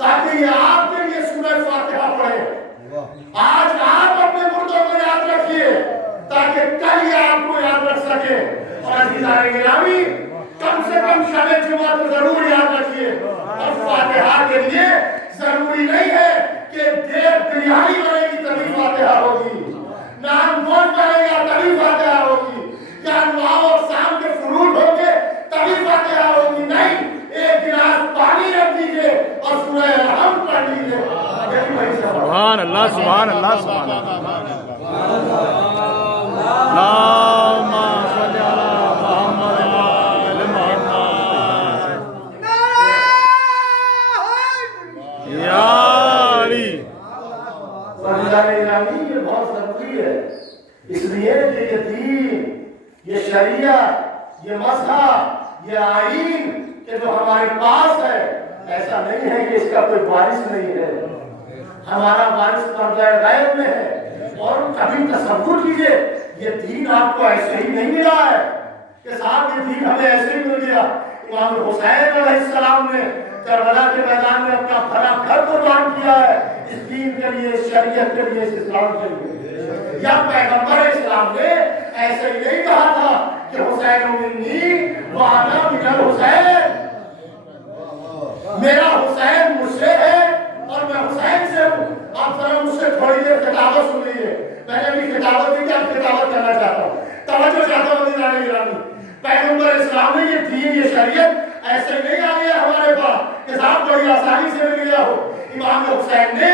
تاکہ یہ آپ کے لیے سورہ فاتحہ پڑھیں۔ آج آپ اپنے مردوں کو یاد رکھیے تاکہ کل یہ آپ کو یاد رکھ سکے۔ اور عزیزان گرامی، کم سے کم شب جمعہ تو ضرور یاد رکھیے۔ اور فاتحہ کے لیے ضروری نہیں ہے کہ دیر بریانی بنے گی تبھی فاتحہ ہوگی، نان گوشت بنے گا تبھی فاتحہ ہوگی، یا انواع اور شام کے فروٹ ہوں گے تبھی فاتحہ ہوگی۔ نہیں، ایک گلاس پانی رکھ دیجئے اور سورہ الحمد پڑھ لیجئے۔ سبحان اللہ سبحان اللہ سبحان اللہ، اللہم صلی علی محمد وآل محمد، یا علی۔ یہ بہت ضروری ہے، اس لیے کہ یہ دین، یہ شریعت، یہ مذہب، یہ آئین کہ جو ہمارے پاس ہے، ایسا نہیں ہے کہ اس کا کوئی وارث نہیں ہے۔ ہمارا وارث پردہ غیب میں ہے۔ اور کبھی تصور کیجئے یہ دین آپ کو ایسے ہی نہیں ملا ہے کہ صاحب یہ دین ہمیں ایسے ہی مل گیا۔ امام حسین علیہ السلام نے کربلا کے میدان میں اپنا بھرا گھر قربان کیا ہے اس دین کے لیے، اس شریعت کے لیے، اس اسلام کے لیے۔ یا پیغمبر اسلام نے ایسے ہی نہیں کہا تھا کہ حسین منی وانا من الحسین، میرا حسین مجھ سے ہے اور میں حسین سے ہوں۔ آپ ذرا مجھ سے تھوڑی دیر خطابت سن لیجیے، میں نے بھی خطابت دی کہ آپ خطابت کرنا چاہتا ہوں، توجہ چاہتا ہوں عزیزان گرامی۔ پیغمبر اسلام نے یہ دین، یہ شریعت ایسے نہیں آ گیا ہمارے پاس کہ صاحب بڑی آسانی سے مل گیا ہو۔ امام حسین نے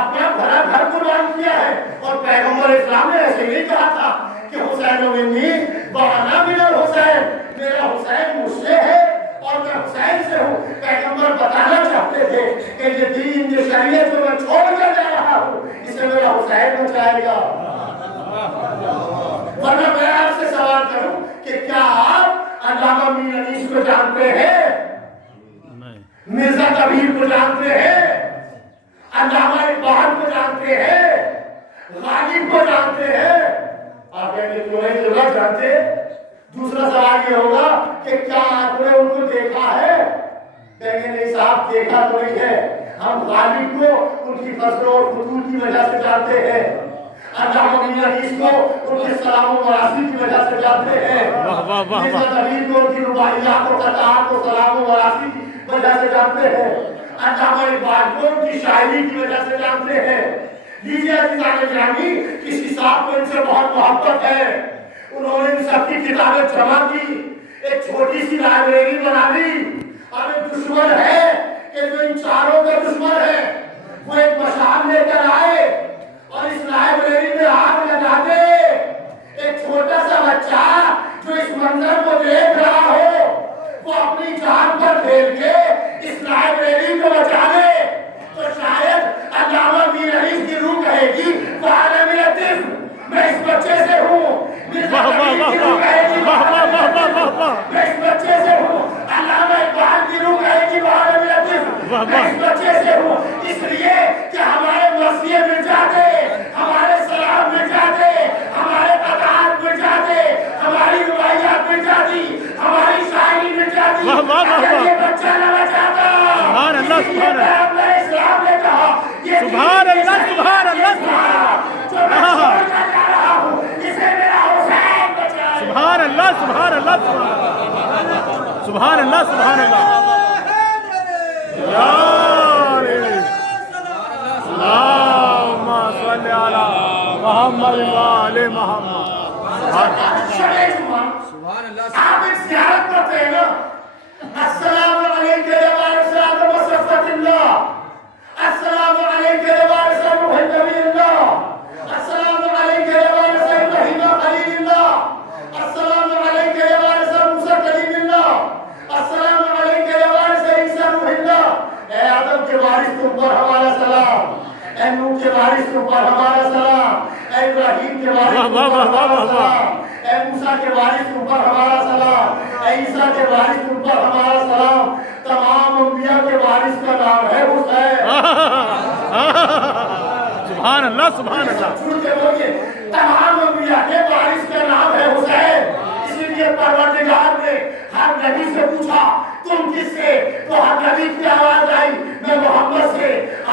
اپنا بھرا گھر قربان کیا ہے، اور پیغمبر اسلام نے ایسے نہیں کہا تھا کہ حسین منی وانا من الحسین، میرا حسین مجھ سے ہے اور میں حسین سے ہوں۔ پیغمبر بتانا چاہتے تھے کہ یہ دین، یہ شریعت جو میں چھوڑ کر جا رہا ہوں اسے میرا حسین بچائے گا۔ ورنہ میں آپ سے سوال کروں کہ کیا آپ علامہ میر انیس کو جانتے ہیں؟ مرزا کبیر کو جانتے ہیں؟ علامہ اقبال کو جانتے ہیں؟ غالب کو جانتے ہیں؟ آپ کہیں گے کیوں نہیں جانتے؟ دوسرا سوال یہ ہوگا کہ کیا آپ نے ان کو دیکھا ہے؟ کہیں گے نہیں صاحب دیکھا تو نہیں ہے، ہم غالب کو ان کی فصلوں اور خطوط کی وجہ سے جانتے ہیں، علامہ میر انیس کو ان کے سلام و مراسی کی وجہ سے جانتے ہیں، مرزا کبیر کو ان کی رباعیات اور قطعات کو سلام و مراسی کی وجہ سے جانتے ہیں، علامہ اقبال کو ان کی شاعری کی وجہ سے جانتے ہیں۔ لیجیے عزیزان گرامی، کسی صاحب کو ان سے بہت محبت ہے، انہوں نے ان سب کی کتابیں جمع کی، ایک چھوٹی سی لائبریری بنا لی، اور ایک دشمن ہے کہ جو ان چاروں کا دشمن ہے وہ ایک مشعل لے کر آئے اور اس لائبریری میں آگ لگا دے۔ ایک چھوٹا سا بچہ جو اس منظر کو دیکھ رہا ہو وہ اپنی جان پر کھیل کے اس لائبریری کو بچا لے تو شاید علامہ میر انیس کی روح کہے گی وَأَنَا مِنَ الطِّفْلِ، میں اس بچے سے ہوں۔ مرزا کبیر کی روح کہے گی میں اس بچے سے ہوں۔ علامہ اقبال کی روح کہے گی وَأَنَا مِنَ الطِّفْلِ، میں اس بچے سے ہوں۔ اس لیے کہ ہمارے مسیح مل جاتے، ہمارے سلام مل جاتے، ہمارے قطعات مل جاتے، ہماری روایات مل جاتی، ہماری شاعری مل جاتی۔ اگر یہ بچہ نہ بچاتا، سبحان اللہ سبحان اللہ، اسلام نے کہا سبحان اللہ سبحان اللہ، سبحان اللہ سبحان اللہ، سبحان اللہ سبحان اللہ، یا اللہم صلی علی محمد وآل محمد۔ آپ ایک زیارت کرتے ہیں نا، السلام علیکم کے وارث پر ہمارا سلام، اے موسیٰ کے وارث پر ہمارا سلام، اے عیسیٰ کے وارث پر ہمارا سلام. تمام انبیاء کے وارث کا نام ہے حسین. سبحان اللہ سبحان اللہ. چھوڑ کے بولیے تمام انبیاء کے وارث کا نام ہے حسین. اسی لیے پروردگار نے ہر نبی سے پوچھا تم کس سے؟ تو ہر نبی کی آواز آئی میں محمد سے.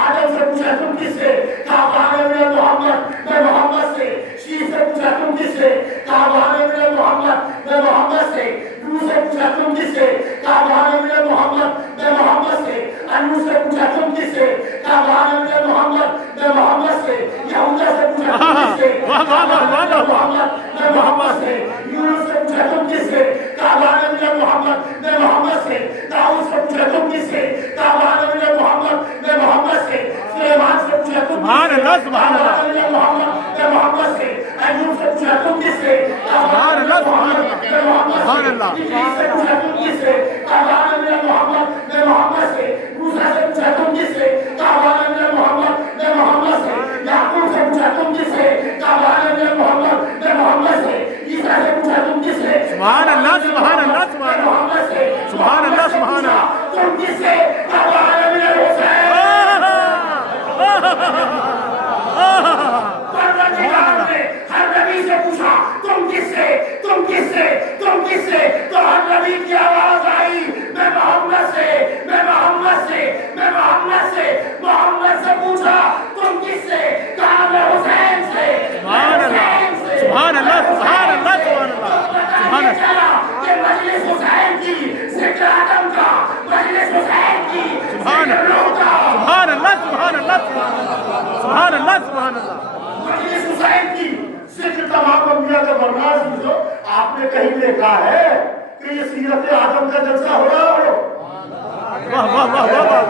آدم سے پوچھا تم کس سے؟ کہا بانے میں محمد، میں محمد سے. شیش سے پوچھا تم کس سے؟ کہا بانے میں محمد، میں محمد سے. نوح سے پوچھا تم کس سے؟ کہا بانے میں محمد، میں محمد سے. انو سے پوچھا تم کس سے؟ کہا بانے میں محمد، میں محمد سے. یہودا سے پوچھا تم کس سے؟ کہا بانے میں محمد، میں محمد سے. یونس سے پوچھا تم کس سے؟ کہا بانے میں محمد، میں محمد سے. داؤد سے پوچھا تم کس سے؟ کہا بانے میں محمد، میں محمد سے. سلیمان سے پوچھا تم سبحان اللہ سبحان اللہ. میں محمد، میں محمد سے. ایوب سے پوچھا تم کس سے؟ سبحان اللہ سبحان اللہ. سبحان اللہ. ادریس سے پوچھا تم کس سے؟ کہا بانے میں محمد، میں محمد سے. موسیٰ سے پوچھا تم کس سے؟ کہا بانے میں محمد، میں محمد سے. یعقوب سے پوچھا تم کس سے؟ کہا بانے میں محمد، میں محمد سے. عیسیٰ سے پوچھا تم کس سے؟ سبحان اللہ سبحان اللہ سبحان اللہ. محمد سے. سبحان اللہ سبحان اللہ. تم کس سے؟ کہا بانے میں حسین. پروردگار نے ہر نبی سے پوچھا تم کس سے؟ تم کس سے؟ تم کس سے؟ تو ہر نبی کی آواز آئی میں محمد سے، میں محمد سے، میں محمد سے. محمد سے پوچھا تم کس سے؟ کہا میں حسین سے. سبحان اللہ سبحان اللہ سبحان اللہ سبحان اللہ. سبحان اللہ. چلا کہ مجلس حسین کی، ذکر آدم کا، مجلس حسین کی، سبحان اللہ سبحان اللہ سبحان اللہ سبحان اللہ سبحان اللہ. مجلس حسین کی ذکر تمام انبیاء کا برنامہ. جو آپ نے کہیں دیکھا ہے کہ یہ سیرت آدم کا جلسہ ہو رہا ہو؟ واہ واہ واہ واہ واہ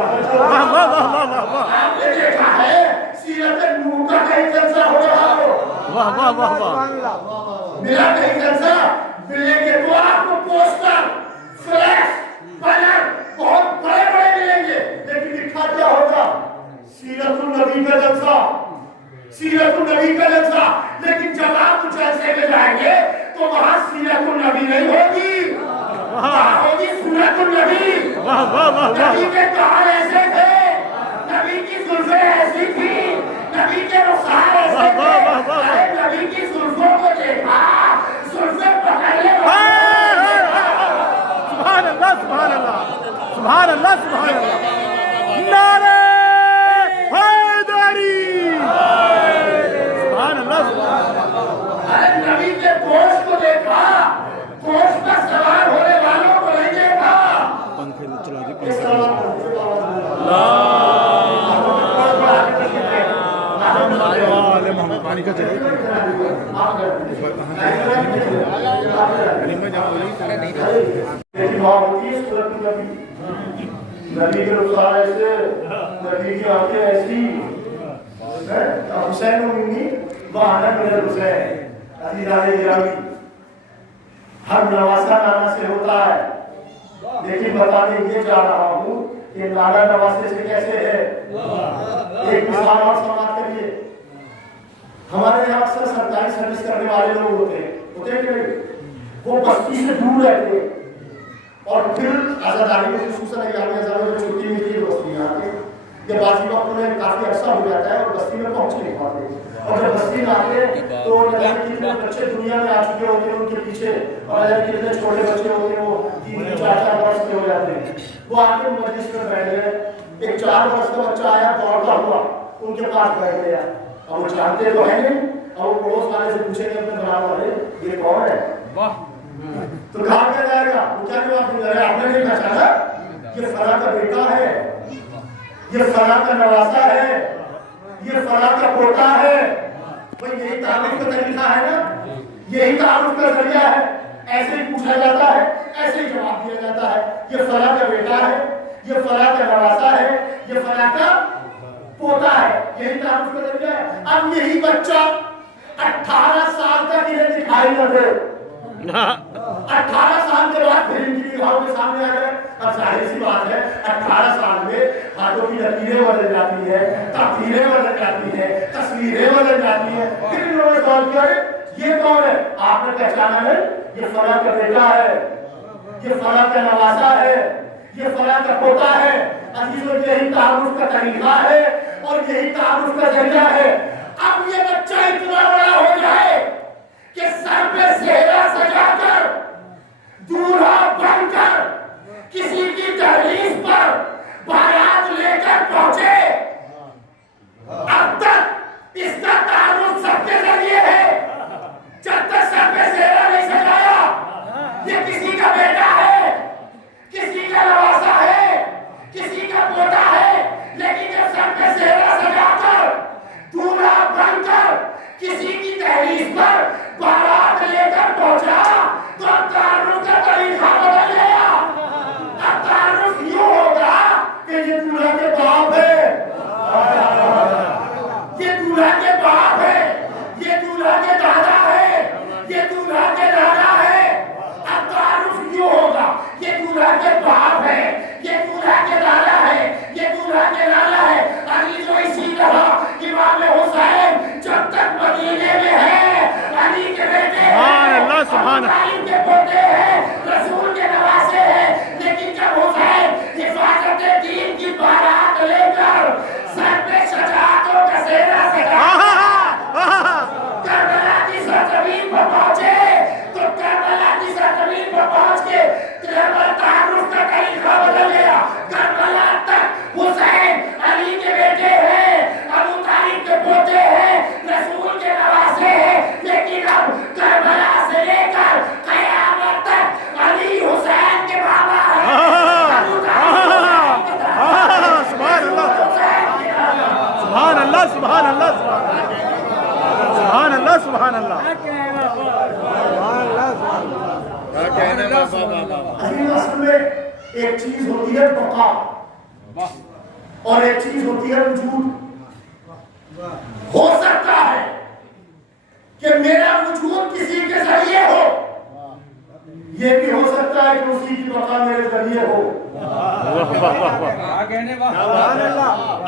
واہ واہ واہ واہ. آپ نے دیکھا ہے سیرت نوح کا کہیں جلسہ ہو رہا ہو؟ واہ واہ واہ واہ. میرا کہیں جلسہ ملیں گے تو آپ کو پوسٹر، فلیکس، بینر بہت بڑے بڑے ملیں گے، لیکن لکھا کیا ہوگا؟ سیرت النبی کا جلسہ، سیرت النبی کا جلسہ. لیکن جب آپ جلسے میں جائیں گے تو وہاں سیرت النبی نہیں ہوگی، وہاں ہوگی سنت النبی. واہ واہ واہ واہ. نبی کے کہاں ایسے تھے، نبی کی زلفیں ایسی تھی، نبی کے رخسار ایسے تھے. ارے نبی کی زلفوں کو دیکھا، زلفیں پکڑنے سبحان اللہ سبحان اللہ سبحان اللہ سبحان اللہ. نعرہ حیدری. سبحان اللہ سبحان اللہ. ارے نبی کے گوشت کو دیکھا، گوشت پر سوار ہونے والوں کو نہیں دیکھا. پانی کا چلے نبی کے رخسار ایسے، نبی کی آنکھیں ایسی. حسین امینی وہاں میرے حسین عزیزان گرامی. ہر نواسا نانا سے ہوتا ہے، لیکن بتانے یہ چاہ رہا ہوں کہ نانا نواسے سے کیسے ہے. ایک مثال اور سماعت کریے. ہمارے یہاں اکثر سرکاری سروس کرنے والے لوگ ہوتے ہیں کہ وہ بستی سے دور رہتے ہیں اور پھر آزاداری میں خصوصاً ایامی ازادوں میں چھٹی ملتی ہے بستیاں آتے ہیں. یہ بعض وقت انہیں کافی عرصہ ہو جاتا ہے اور بستی میں پہنچ نہیں پاتے. اور جب بستی میں آتے تو کتنے بچے دنیا میں آ چکے ہوتے ہیں ان کے پیچھے، اور کتنے چھوٹے بچے ہوتے ہیں وہ 3-4 برس کے ہو جاتے ہیں. وہ آ کے مجلس میں بیٹھ گئے. ایک 4 برس کا بچہ آیا دوڑتا ہوا ان کے پاس بیٹھ گیا. اب وہ جانتے تو ہیں نہیں، اور وہ پڑوس والے سے پوچھیں گے اپنے بنا والے یہ کون ہے؟ تو کہا کیا جائے گا؟ وہ کیا جواب دیں گے؟ آپ نے نہیں پہچانا؟ یہ فلاں کا بیٹا ہے، یہ فلاں کا نواسا ہے، یہ فلاں کا پوتا ہے. بھئی یہی تعارف کا طریقہ ہے نا، یہی تعارف کا ذریعہ ہے. ایسے ہی پوچھا جاتا ہے، ایسے ہی جواب دیا جاتا ہے. یہ فلاں کا بیٹا ہے، یہ فلاں کا نواسا ہے، یہ فلاں کا پوتا ہے. یہی تعارف کا ذریعہ ہے. اب یہی بچہ 18 سال تک انہیں دکھائی نہ دے، 18 سال کے بعد پھر ان کی خلیفاؤں کے سامنے آ جائے. اب ظاہر سی بات ہے 18 سال میں ہاتھوں کی لکیریں بدل جاتی ہے, تقدیریں بدل جاتی ہے, تصویریں بدل جاتی ہیں. پھر انہوں نے سوال کیا ہے یہ کون ہے؟ آپ نے پہچانا ہے یہ فلاں کا بیٹا ہے, یہ فلاں کا نواسا ہے, یہ فلاں کا پوتا ہے. عزیزوں یہی تعارف کا طریقہ ہے اور یہی تعارف کا ذریعہ ہے. اب یہ بچہ اتنا بڑا ہو جائے کہ سر پہ صحرا سجا کر دولہا بن کر کسی کی دہلیز پر بارات لے کر پہنچے. اب تک اس کا تعارف سب کے ذریعے ہے. جب تک سر پہ صحرا نہیں سجایا یہ کسی کا بیٹا ہے, کسی کا نواسا ہے, کسی کا پوتا ہے. لیکن جب سر پہ صحرا سجا کر دولہا بن کر کسی کی دہلیز پر بارات لے کر پہنچا تو اب تعارف کا طریقہ بدل گیا. اب تعارف یوں ہوگا کہ یہ دولہا کے باپ ہے, یہ دولہا کے باپ ہے, یہ دولہا کے دادا ہے, یہ دولہا کے دادا ہے. اب تعارف یوں ہوگا یہ دولہا کے باپ ہے, یہ دولہا کے دادا ہے, یہ دولہا کے دادا ہے. علی جو اسی طرح امام حسین جب تک مدینے میں ہے علی کے بیٹے ہیں, سبحان طالب کے پوتے ہیں, رسول کے نواسے ہیں. لیکن جب حسین حفاظت دین کی بارات لے کر سر پہ شجاعتوں کا صحرا سجا کربلا کی سرزمین پر پہنچے تو کربلا کی سرزمین پر پہنچ کے تعارف کا طریقہ بدل گیا. کربلا تک حسین علی کے بیٹے ہیں, ابو طالب کے پوتے ہیں, رسول کے نواسے ہیں. لیکن اب کربلا سے لے کر قیامت تک علی حسین کے بابا ہیں. ابو طالب سبحان اللہ سبحان اللہ سبحان اللہ سبحان اللہ. اصل میں ایک چیز ہوتی ہے بقا اور ایک چیز ہوتی ہے وجود. ہو سکتا ہے کہ میرا وجود کسی کے ذریعے ہو, یہ بھی ہو سکتا ہے کہ اسی کی بقا میرے ذریعے ہو.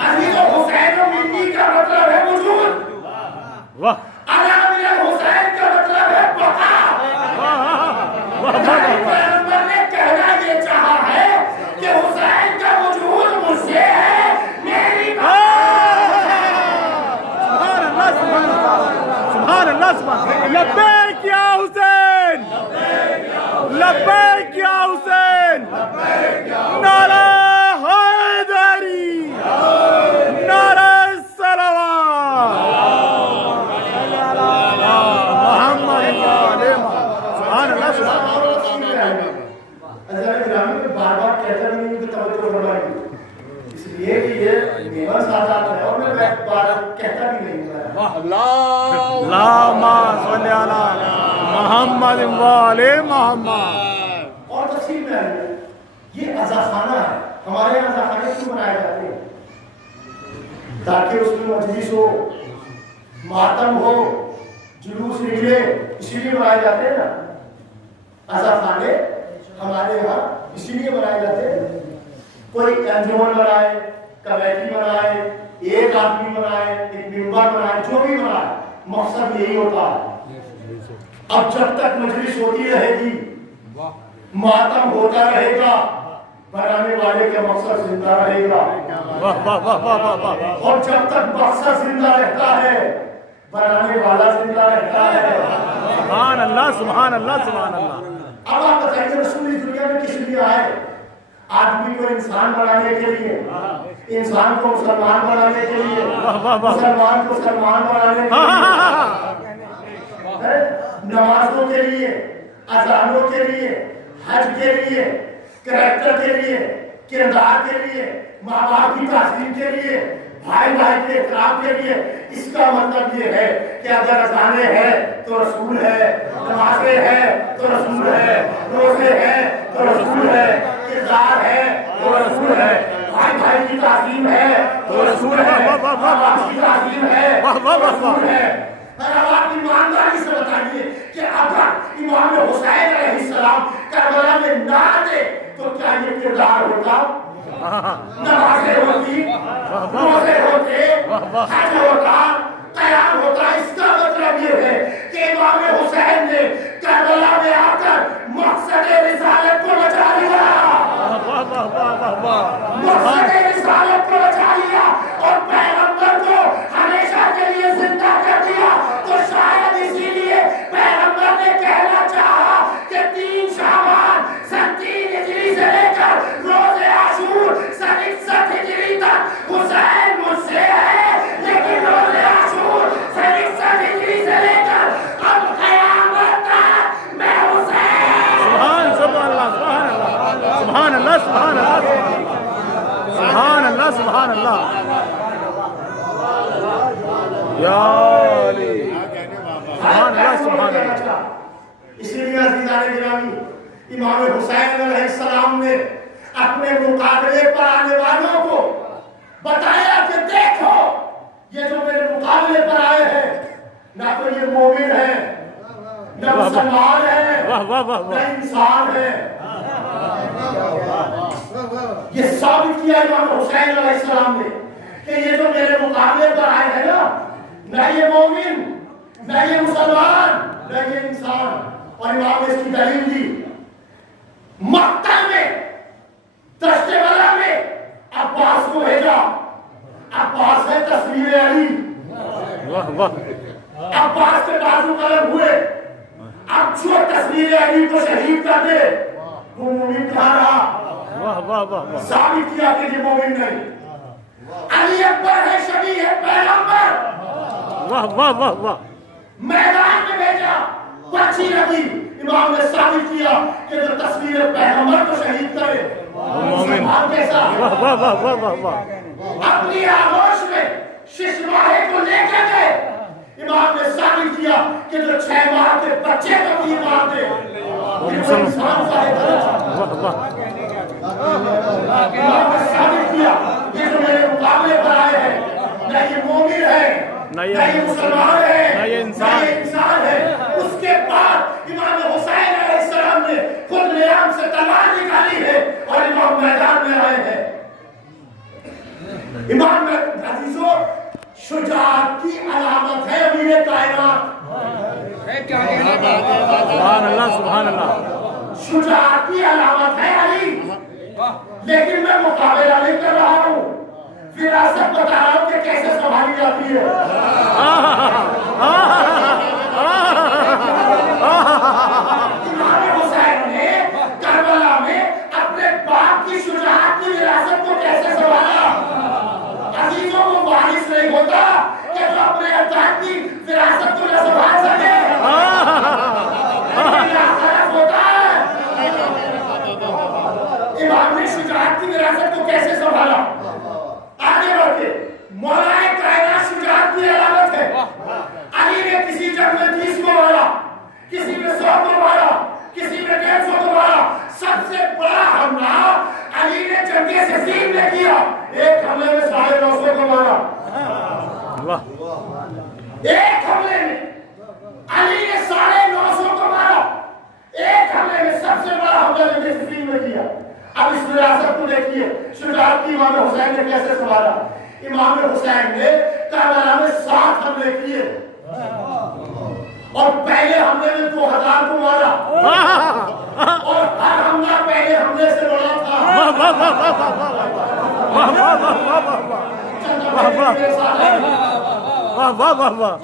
عزیز و حسین و منی کا مطلب ہے وجود, علی من الحسین کا مطلب ہے بقا. پیغمبر نے کہنا یہ چاہا ہے کہ حسین کا وجود مجھ سے ہے, میری سبحان اللہ سبحان لبیک یا حسین, لبیک یا حسین, نعرہ حیدری, نعرہ صلوات محمد سبحان اللہ سبحان اللہ. بار بار کہتا نہیں کہ توجہ فرمائیے, اس لیے کہ یہ میرا ساتھ ہے اور میں بار کہتا بھی نہیں ہوں. اللہم صلی علی محمد و آل محمد. اور تفصیل میں آئیے, یہ عزاخانہ ہے. ہمارے یہاں عزاخانے کیوں بنائے جاتے ہیں؟ تاکہ اس میں مجلس ہو, ماتم ہو, جلوس نکلے, اسی لیے بنائے جاتے ہیں نا. عزاخانے ہمارے یہاں اسی لیے بنائے جاتے ہیں. کوئی انجمن بنائے, کمیٹی بنائے, ایک آدمی بنائے, ایک ممبر بنائے, جو بھی بنائے, مقصد یہی ہوتا ہے. اب جب تک مجلس ہوتی رہے گی, ماتم ہوتا رہے گا, بنانے والے کا مقصد زندہ رہے گا. اور جب تک مقصد زندہ رہتا ہے بنانے والا زندہ رہتا ہے. سبحان اللہ سبحان اللہ سبحان اللہ. اب آپ بتائیے رسول اس دنیا میں کس لیے آئے؟ آدمی کو انسان بنانے کے لیے, انسان کو مسلمان بنانے کے لیے, مسلمان کو سلمان بنانے کے لیے, نمازوں کے لیے, اذانوں کے لیے, حج کے لیے, کریکٹر کے لیے, کردار کے لیے, ماں باپ کی تعظیم کے لیے, بھائی بھائی کے احترام کے لیے. اس کا مطلب یہ ہے کہ اگر اذانیں ہیں تو رسول ہے, نمازیں ہیں تو رسول ہے, روزے ہیں تو رسول ہے, کردار ہے تو رسول ہے, بھائی بھائی کی تعظیم ہے تو رسول ہے, ماں باپ کی تعظیم ہے تو رسول ہے. اور اب آپ ایمانداری سے بتائیے کہ اگر امام حسین علیہ السلام کربلا میں نہ آتے تو کیا یہ کردار ہوتا؟ نمازیں ہوتی، روزے ہوتے، حج ہوتا، قیام ہوتا. اس کا مطلب یہ ہے کہ امام حسین نے کربلا میں آ کر مقصد رسالت کو بچا لیا، مقصد رسالت کو بچا لیا اور پیغمبر کو ہمیشہ کے لیے زندہ کر دیا. تو شاید اسی لیے پیغمبر نے کہنا چاہا کہ 3 شعبان سن 3 ہجری سے لے کر روز عاشور سن 61 ہجری تک حسین مجھ سے ہے، لیکن روز عاشور سن 61 ہجری سے لے کر اب قیامت تک میں حسین. سبحان اللہ سبحان اللہ سبحان اللہ سبحان اللہ یا علی سبحان اللہ سبحان اللہ. اس لیے عزیزان گرامی امام حسین علیہ السلام نے اپنے مقابلے پر آنے والوں کو بتایا کہ دیکھو یہ جو میرے مقابلے پر آئے ہیں نہ تو یہ مومن ہے، نہ مسلمان ہے، نہ انسان ہے. یہ ثابت کیا امام حسین علیہ السلام نے کہ یہ جو میرے مقابلے پر آئے ہیں نہ یہ مومن، نہ یہ مسلمان، نہ یہ انسان. اور امام نے اس کی دلیل دی. مقتل میں دشت بلا میں عباس کو بھیجا. عباس ہے تصویر علی. عباس کے بازو قلم ہوئے. اب جو تصویر علی کو شہید کر دے وہ مومن کہاں رہا؟ ثابت کیا کہ یہ مومن نہیں. علی اکبر ہے، شبیہ ہے پیغمبر. میدان میں بھیجا، پرچی لگی. امام نے ثابت کیا کہ جو تصویر پیغمبر کو شہید کرے مسلمان کیسا؟ اپنی آغوش میں ششماہے کو لے کے گئے. امام نے ثابت کیا کہ جو 6 ماہ کے بچے کو تیر مار دے انسان امام نے ثابت کیا کہ جو میرے مقابلے پر آئے ہیں نہ یہ مومن ہے، نہ یہ مسلمان ہے، نہ یہ انسان ہے. اس کے بعد امام حسین علیہ السلام نے خود نیام سے تلوار نکالی ہے اور امام میدان میں آئے ہیں. امام میں عزیزوں شجاعت کی علامت ہے امیر کائنات. سبحان اللہ سبحان اللہ. شجاعت کی علامت ہے علی. لیکن میں مقابلہ نہیں کر رہا ہوں، وراثت بتا رہا ہوں کہ کیسے سنبھالی جاتی ہے. امام حسین نے کربلا میں اپنے باپ کی شجاعت کی وراثت کو کیسے سنبھالا. عزیزوں وہ وارث نہیں ہوتا کہ جو اپنے اجداد کی وراثت کو نہ سنبھال سکے. ہوتا ہے. امام نے شجاعت کی وراثت کو کیسے سنبھالا؟ آگے بڑھتے. مولا کائنات شجاعت کی علامت ہے. علی نے کسی جنگ میں 30 کو مارا، کسی میں 100 کو مارا، کسی میں 150 کو مارا. سب سے بڑا حملہ علی نے جنگ صفین میں کیا. ایک حملے میں 950 کو مارا. ایک حملے میں علی نے 950 کو مارا. ایک حملے میں سب سے بڑا حملہ جنگ صفین میں کیا. اب اس وراثت کو دیکھیے شجاعت کی امام حسین نے کیسے سنبھالا. امام حسین نے کربلا میں 7 حملے کیے اور پہلے حملے میں 2000 کو مارا اور ہر حملہ پہلے حملے سے بڑا تھا.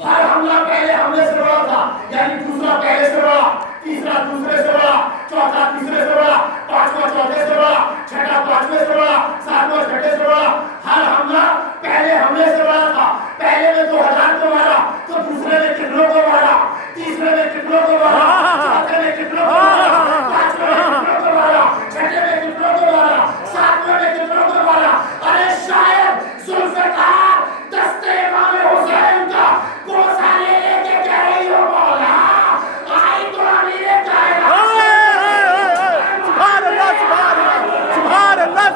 ہر حملہ پہلے حملے سے بڑا تھا. یعنی دوسرا پہلے سے بڑا، تیسرا دوسرے سے بڑا، چوتھا تیسرے سے بڑا، پانچواں چوتھے سے بڑا، چھٹا پانچویں سے بڑا، ساتواں چھٹے سے بڑا. ہر حملہ پہلے حملے سے بڑا تھا. پہلے میں 2000 کو مارا تو دوسرے میں کتنوں کو مارا، تیسرے میں کتنوں کو مارا، چوتھے میں کتنوں کو مارا، پانچویں میں کتنوں کو مارا، چھٹے میں کتنوں کو مارا، ساتویں میں کتنوں کو مارا. ارے شاید ذوالفقار دستے امام حسین کا کوسا لے لے کے کہہ رہی ہو مولا آئی تو امیر کائنات. سبحان اللہ سبحان اللہ سبحان اللہ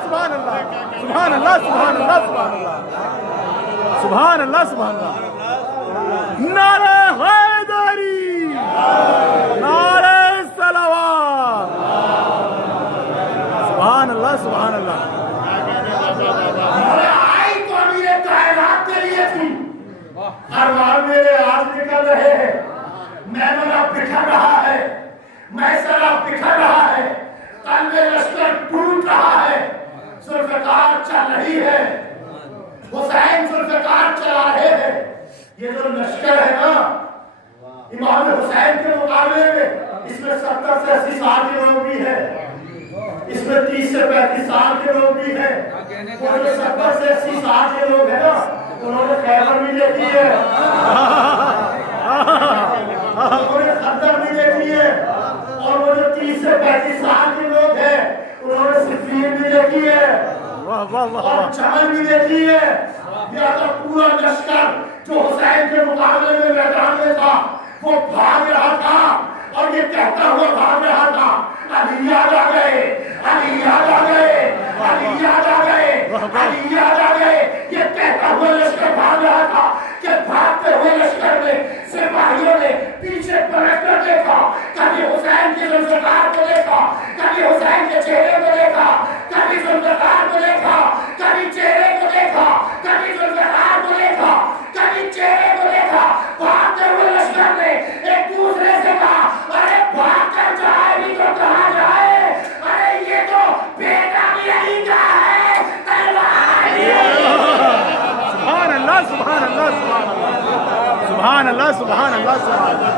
سبحان اللہ سبحان اللہ سبحان اللہ سبحان اللہ سبحان اللہ. نعرہ حیدری، نعرہ میسرہ بکھر رہا ہے، قلب لشکر ٹوٹ رہا ہے، ذوالفقار چل رہی ہے، حسین ذوالفقار چلا رہے ہیں۔ یہ جو لشکر ہے نا امام حسین کے مقابلے میں، اس میں 70 سے 80 سال کے لوگ بھی ہیں، اس میں 30 سے 35 سال کے لوگ بھی ہیں۔ وہ جو 70 سے 80 سال کے لوگ ہیں نا انہوں نے خیبر بھی دیکھی ہے، انہوں نے خندق بھی دیکھی ہے، اور وہ جو 30 سے 35 سال کے لوگ ہیں انہوں نے صفین بھی دیکھی ہے اور جمل بھی دیکھی ہے۔ لہذا پورا لشکر جو حسین کے مقابلے میں میدان میں تھا وہ بھاگ رہا تھا اور یہ کہتا ہوا بھاگ رہا تھا، علی یاد آ گئے، علی یاد آ گئے، علی یاد آ گئے، علی یاد آ گئے۔ یہ کہتا ہوا لشکر بھاگ رہا تھا کہ بھاگتے ہوئے لشکر میں سپاہیوں نے پیچھے پلٹ کر دیکھا، کبھی حسین کے ذوالفقار کو دیکھا، کبھی حسین کے چہرے کو دیکھا، کبھی ذوالفقار کو دیکھا، کبھی چہرے کو دیکھا، کبھی ذوالفقار کو دیکھا، کبھی چہرے کو دیکھا۔ بھاگتے ہوئے لشکر نے ایک دوسرے سے کہا، ارے بھاگ کر جائے بھی تو کہاں جائے، ارے یہ تو بیٹا بھی علی کا ہے، سبحان اللہ سبحان اللہ سبحان اللہ سبحان اللہ سبحان اللہ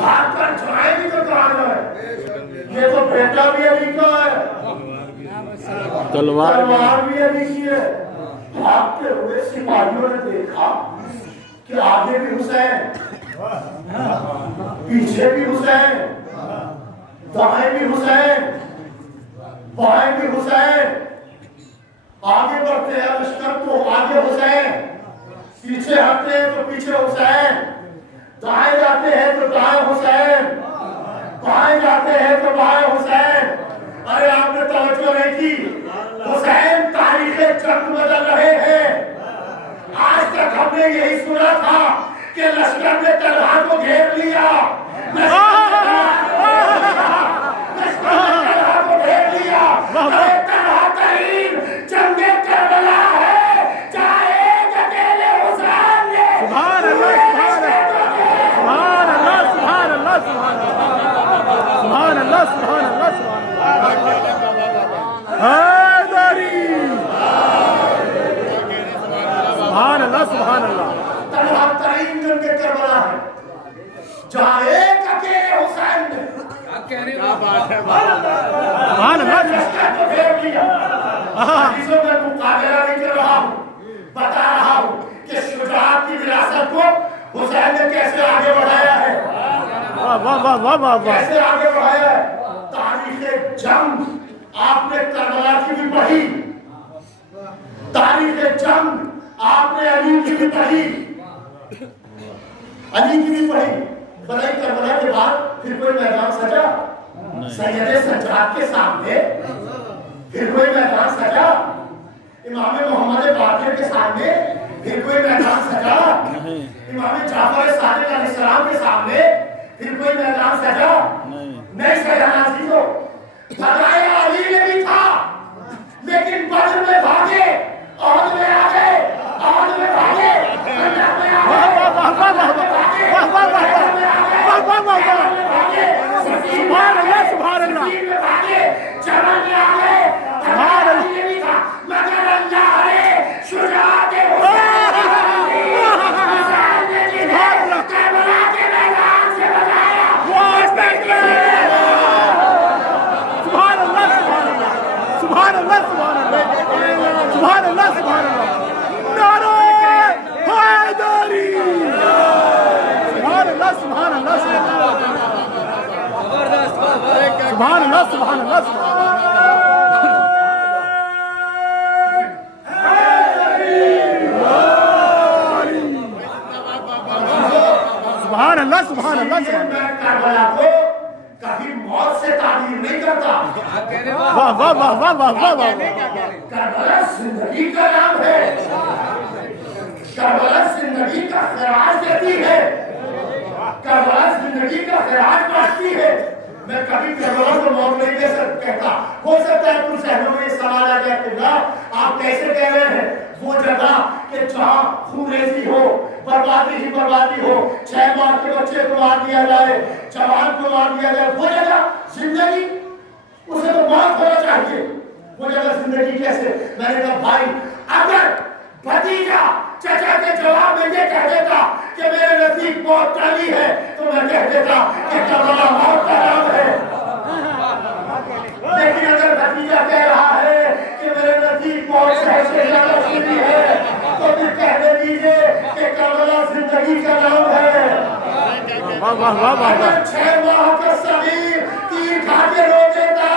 بھاگ کر جائے بھی تو کہاں جائے، یہ تو بیٹا بھی علی کا ہے، تلوار بھی علی کی ہے۔ بھاگتے ہوئے سپاہیوں نے دیکھا کہ آگے بھی حسین، پیچھے بھی حسین، دائیں بھی حسین، بائیں بھی حسین۔ آگے بڑھتے ہیں لشکر تو آگے حسین، پیچھے ہٹتے ہیں تو پیچھے حسین، دائیں جاتے ہیں تو دائیں حسین، بائیں جاتے ہیں تو بائیں حسین۔ ارے آپ نے توجہ نہیں کی، حسین تاریخ جنگ بدل رہے ہیں۔ آج تک ہم نے یہی سنا تھا کہ لشکر نے طلحہ کو گھیر لیا، طلحہ ترین جنگ کربلا ہے، چاہے اکیلے حسین نے۔ سبحان اللہ سبحان اللہ سبحان اللہ سبحان اللہ سبحان اللہ سبحان اللہ حیدری سبحان اللہ سبحان اللہ۔ طلحہ ترین جنگ کربلا ہے، چاہے اکیلے حسین نے سبحان اللہ لشکر کو گھیر لیا۔ حدیثوں میں مقابلہ نہیں کر رہا ہوں، بتا رہا ہوں کہ شجاعت کی وراثت کو حسین نے کیسے آگے بڑھایا ہے، واہ واہ واہ واہ واہ واہ۔ کیسے آگے بڑھایا ہے۔ تاریخ جنگ آپ نے کربلا کی بھی پڑھی، تاریخ جنگ آپ نے علی کی بھی پڑھی، علی کی بھی پڑھی۔ بڑائی کربلا کے بعد پھر کوئی میدان سجا سید سجاد کے سامنے، پھر کوئی میدان سجا امام محمد باقر کے سامنے، پھر کوئی میدان سجا امام جعفر صادق علیہ السلام کے سامنے، پھر کوئی میدان سجا نہیں سجا۔ عزیزو بھگایا علی نے بھی تھا، لیکن بدر میں بھاگے، احد میں آ گئے، احد میں بھاگے، خندق میں آ گئے، سبحان اللہ سبحان اللہ جمل میں آ گئے۔ سبحان اللہ علی نے بھی تھا، مگر اللہ نے شجاعت حسین نے جنہیں کربلا کے میدان سے بتایا۔ سبحان اللہ سبحان اللہ سبحان اللہ سبحان اللہ سبحان اللہ نعرہ حیدری سبحان اللہ سبحان اللہ سبحان اللہ سبحان اللہ سبحان اللہ سبحان اللہ میں کربلا کو کبھی موت سے تعبیر نہیں کرتا، واہ واہ واہ واہ واہ واہ واہ۔ کربلا زندگی کا نام ہے، کربلا زندگی کا خراج دیتی ہے، کربلا زندگی کا خراج بانٹتی ہے۔ میں کبھی کربلا کو موت نہیں کہتا، ہو سکتا ہے کچھ ذہنوں میں یہ سوال آ جائے کہ آپ کیسے کہہ رہے ہیں، وہ جگہ کہ جہاں خونریزی ہو، بربادی ہی بربادی ہو، 6 ماہ کے بچے کو مار دیا جائے، جوان کو مار دیا جائے، وہ جگہ زندگی اسے تو موت ہونا چاہیے، وہ جگہ زندگی کیسے؟ میں نے کہا بھائی اگر بھتیجا چچا کے جواب میں یہ کہہ دیتا کہ میرے نزدیک موت ٹالی ہے تو میں کہہ دیتا کہ کربلا موت کا نام ہے، لیکن اگر بھتیجا کہہ رہا ہے کہ میرے نزدیک موت سے زیادہ سنی ہے تو پھر کہنے دیجیے کہ کربلا زندگی کا نام ہے۔ اگر 6 ماہ کا صغیر 3 کھا کے رو دیتا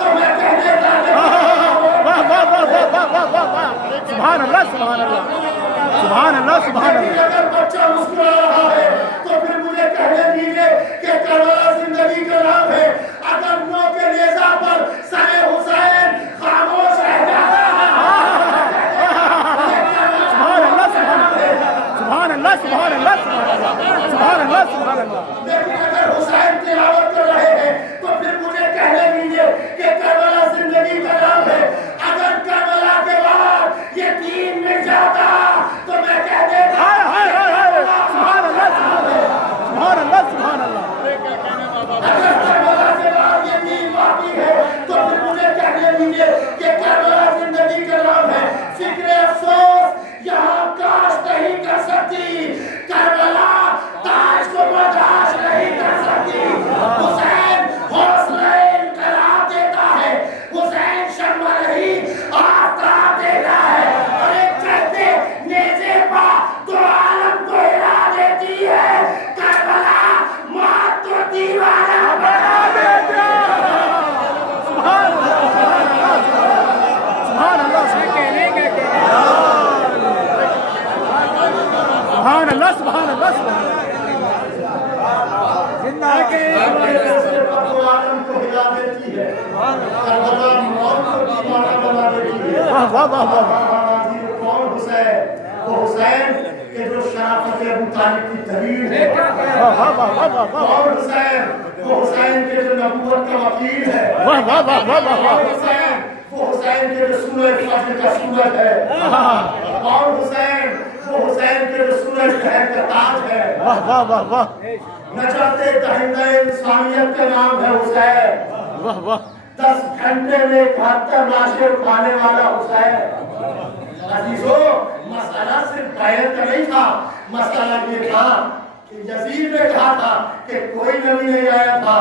تو میں کہہ دیتا کہ سبحان اللہ سبحان اللہ سبحان اللہ سبحان اللہ۔ اگر بچہ مسکرا رہا ہے تو پھر مجھے کہنے دیجیے کہ کربلا زندگی کا نام ہے۔ اگر نو کے نیزہ پر سر حسین خاموش رہ جاتا ہے سبحان اللہ سبحان اللہ سبحان اللہ سبحان اللہ۔ لیکن اگر حسین تلاوت کر رہے ہیں تو پھر مجھے کہنے دیجیے کہ کربلا زندگی کا نام ہے۔ اگر کربلا کے بعد یہ دین مٹ جاتا تو میں کہہ دیتا سبحان اللہ سبحان اللہ سبحان اللہ۔ اگر کربلا کے بعد یہ دین باقی ہے تو پھر مجھے کہنے دیجیے کہ کربلا زندگی کا نام ہے۔ فکر افسوس یہاں کاش نہیں کر سکتی، کربلا تاج کو برداشت نہیں کر سکتی۔ حسین حوصلہ انقلاب دیتا ہے، حسین شمع نہیں آفتاب دیتا ہے، اور ایک چلتے نیزے پا تو عالم کو ہلا دیتی ہے۔ کربلا موت تو دیوانہ بنا دیتی ہے۔ سبحان اللہ سبحان اللہ سبحان اللہ سبحان اللہ زندہ کے عالم کو ہلا دیتی ہے، کربلا موت کو دیوانہ بنا دیتی ہے۔ واہ واہ واہ واہ۔ کون حسین؟ وہ حسین کہ جو شرافت ابو طالب کی دلیل ہے۔ کون حسین؟ وہ حسین کے جو نبوت کا وکیل ہے۔ واہ واہ واہ واہ واہ۔ کون حسین؟ وہ حسین کے جو سورج فجر کا سورج ہے۔ کون حسین؟ وہ حسین کے جو سورج شہر کا تاج ہے۔ واہ واہ واہ واہ نجاتے دہندہ انسانیت کا نام ہے حسین۔ واہ واہ 10 گھنٹے میں 71 لاشیں اٹھانے والا حسین۔ عزیزو مسئلہ صرف بیعت کا نہیں تھا، مسئلہ یہ تھا کہ یزید نے کہا تھا کہ کوئی نبی نہیں آیا تھا،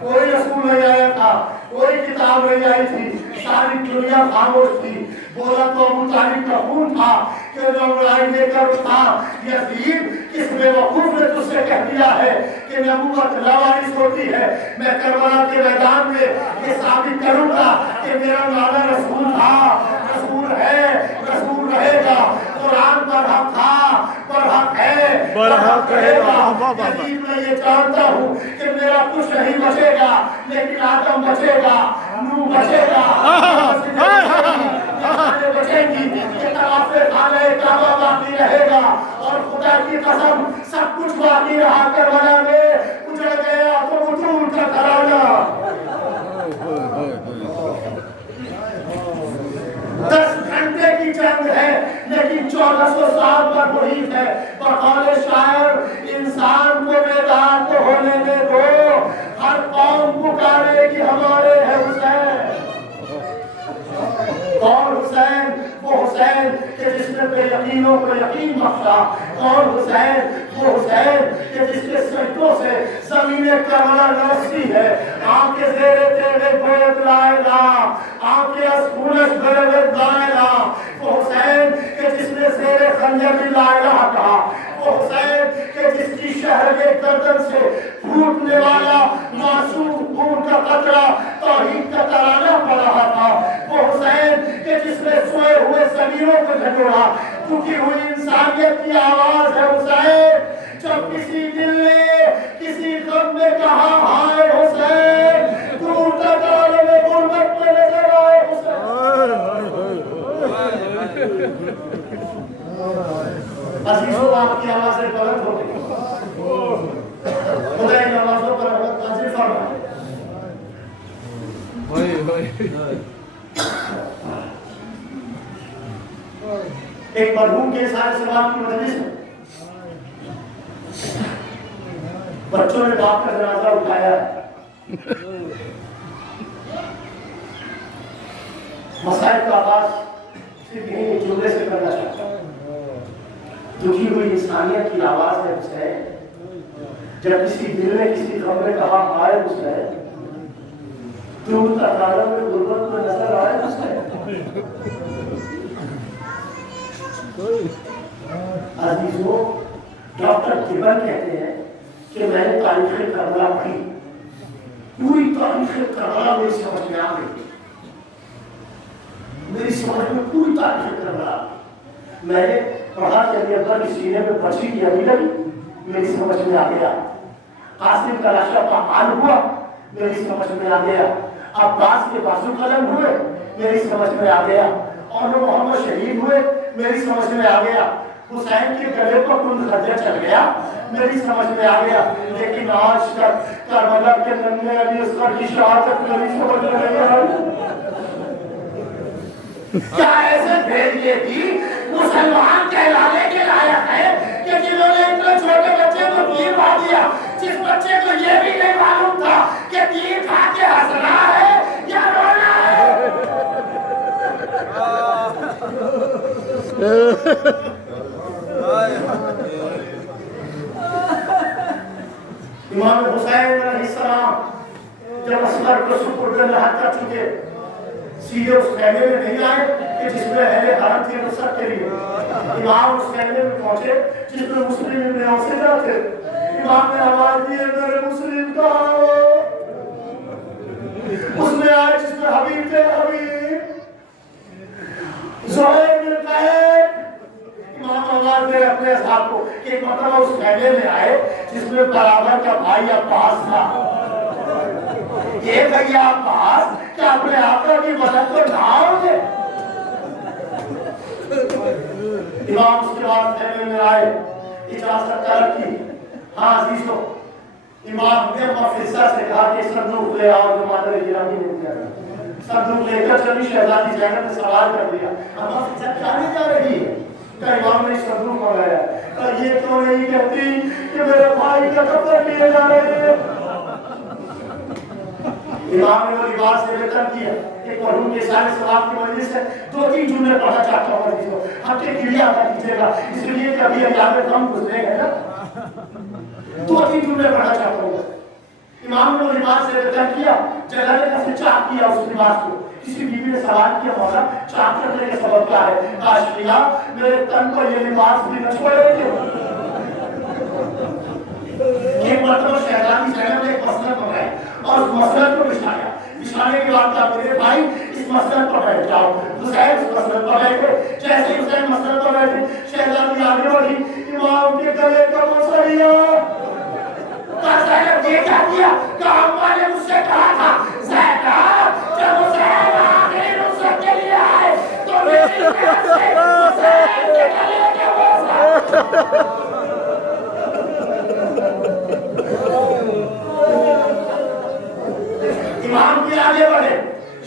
کوئی رسول نہیں آیا تھا، کوئی کتاب نہیں آئی تھی، ساری دنیا خاموش تھی۔ بولا تو ابو طالب کا خون تھا کہ جو لڑائی لے کر اٹھا۔ یزید کس بے وقوف نے تجھ سے کہہ دیا ہے کہ نبوت لاوارث ہوتی ہے؟ میں کربلا کے میدان میں یہ ثابت کروں گا کہ میرا نانا رسول تھا، رسول ہے، رسول رہے گا۔ قرآن پر حق تھا، پر حق ہے، پر حق رہے گا۔ یزید میں یہ جانتا ہوں کہ میرا کچھ نہیں بچے گا، لیکن آدم بچے گا، نوح بچے گا، بچیں گی، طواف خانہ کعبہ باقی رہے گا، اور خدا کی قسم سب کچھ باقی رہا۔ کربلا میں اجڑ گیا تو وجود کا گھرانہ۔ 10 گھنٹے کی جنگ ہے لیکن 1400 سال پر محیط ہے۔ بقول شاعر انسان کو میدان کو ہونے دے دو، ہر قوم پکارے کہ ہمارے ہے حسین۔ کون حسین؟ وہ حسین کہ جس نے بے یقینوں کو یقین بخشا۔ کون حسین؟ وہ حسین کہ جس کے سجدوں سے زمین کربلا لرزتی ہے۔ آنکھیں زیر تیرے گوید لا الہ، آنکھیں از خونش گوید لا الہ۔ وہ حسین کہ جس نے زیر خنجر بھی لا الہ کہا۔ وہ حسین کہ جس کی شہر کے گردن سے پھوٹنے والا معصوم خون کا قطرہ توحید کا ترانہ پڑھ رہا تھا۔ وہ حسین کہ جس نے سوئے ہوئے ضمیروں کو جھنجھوڑا۔ ٹوٹی ہوئی انسانیت کی آواز ہے حسین۔ جب کسی دل نے کسی غم میں کہا ہائے حسین، دور تک عالم غربت میں نظر آئے حسین۔ عزیزوں آپ کی آوازیں غلط ہو گئی، خدا ان آوازوں پر رحمت نازل فرمائے۔ ایک مرحوم کے سارے سماج کی مجلس میں بچوں نے باپ کا جنازہ اٹھایا ہے. مسائل کا آغاز صرف یہیں جملے سے کرنا چاہتا ہوں. دکھی ہوئی انسانیت کی آواز ہے حسین. جب کسی دل نے کسی غم نے کہا آئے حسین, دور تکاروں میں غربت میں نظر آئے حسین. عزیزوں, ڈاکٹر گبن کہتے ہیں کہ میں نے تاریخ کربلا پڑھی, پوری تاریخ کربلا میری سمجھ میں آ گئی. میری سمجھ میں پوری تاریخ کربلا میں نے پڑھا کہ ابھی اکبر کے سینے میں بچی کی ابھی لگی, میری سمجھ میں آ گیا. قاسم کا لاشا پامال ہوا, میری سمجھ میں آ گیا. عباس کے بازو قلم ہوئے, میری سمجھ میں آ گیا. اور وہ محمد شہید ہوئے, میری سمجھ میں آ گیا. حسین کے گلے پر کن خرجہ چل گیا, میری سمجھ میں آ گیا. لیکن آج تک کربلا کے ننھے علی اصغر کی شہادت میری سمجھ میں نہیں آئی. کیا ایسے بھیجیے بھی مسلمان کہلانے کے لائق ہے کہ جنہوں نے اتنے چھوٹے بچے کو دین پا دیا, جس بچے کو یہ بھی نہیں معلوم تھا کہ دین کھا کے ہنسنا ہے یا رونا ہے. امام حسین علیہ السلام جب اصغر کو سپرد اللہ کر چکے, سیدھے اس خیمے میں نہیں آئے کہ جس میں اہل حرم تھے نصرت کے لیے. امام اس خیمے میں پہنچے جس میں مسلم ابن حوصلہ تھے. امام نے آواز دی, میرے مسلم کہاں ہو؟ اس میں آئے جس میں حبیب تھے, حبیب زہیر بن قید. امام آواز دے اپنے اصحاب کو کہ ایک مرتبہ اس خیمے میں آئے جس میں برابر کا بھائی عباس تھا. یہ بھیا عباس کیا اپنے آقا کی مدد کو نہ ہوگے؟ امام اس کے بعد خیمے میں آئے, اجازت طلب کی. ہاں عزیزوں, امام نے مفلسہ سے کہا کہ صندوق لے آؤ جو مادر گرامی نے دیا. صندوق لے کر چلی, شہزادی زینب نے سوال کر دیا, مفلسہ کہاں جا رہی ہے؟ کہ امام نے صندوق منگایا. کہ یہ تو نہیں کہتی کہ میرے بھائی کا کفن لیے جا رہے ہیں. امام نے وہ لباس سے بہتر کیا. ایک مرحوم کے سارے ثواب کی وجہ سے 2-3 جملے پڑھنا چاہتا ہوں عزیزوں, ہم کے گریہ ادا کیجیے گا, اس لیے کہ ابھی ایام کم گزرے ہیں نا. 2-3 جملے پڑھنا چاہتا ہوں. امام نے وہ لباس سے بہتر کیا, جگہ جگہ سے چاک کیا اس لباس کو. کسی بیوی نے سوال کیا, مولا چاک کرنے کا سبب کیا ہے؟ آشقیہ, میرے تن پر یہ لباس بھی نہ چھوڑے کیوں؟ ایک مرتبہ شہزادی زینب نے ایک مسئلہ پکڑایا اور اس مسئلہ کو بچھایا. بچھانے کے بعد کہا, میرے بھائی اس مسئلہ پر بیٹھ جاؤ. حسین اس مسئلہ پر بیٹھے. جیسے حسین مسئلہ پر بیٹھے, شہزادی آگے بڑھی, امام کے گلے کا مسئلہ. زینب یہ کہہ دیا کہ اماں نے مجھ سے کہا تھا, زینب جب حسین آخری نصرت کے لیے آئے تو میری طرف سے حسین کے گلے کے مسئلہ. امام بھی آگے بڑھے,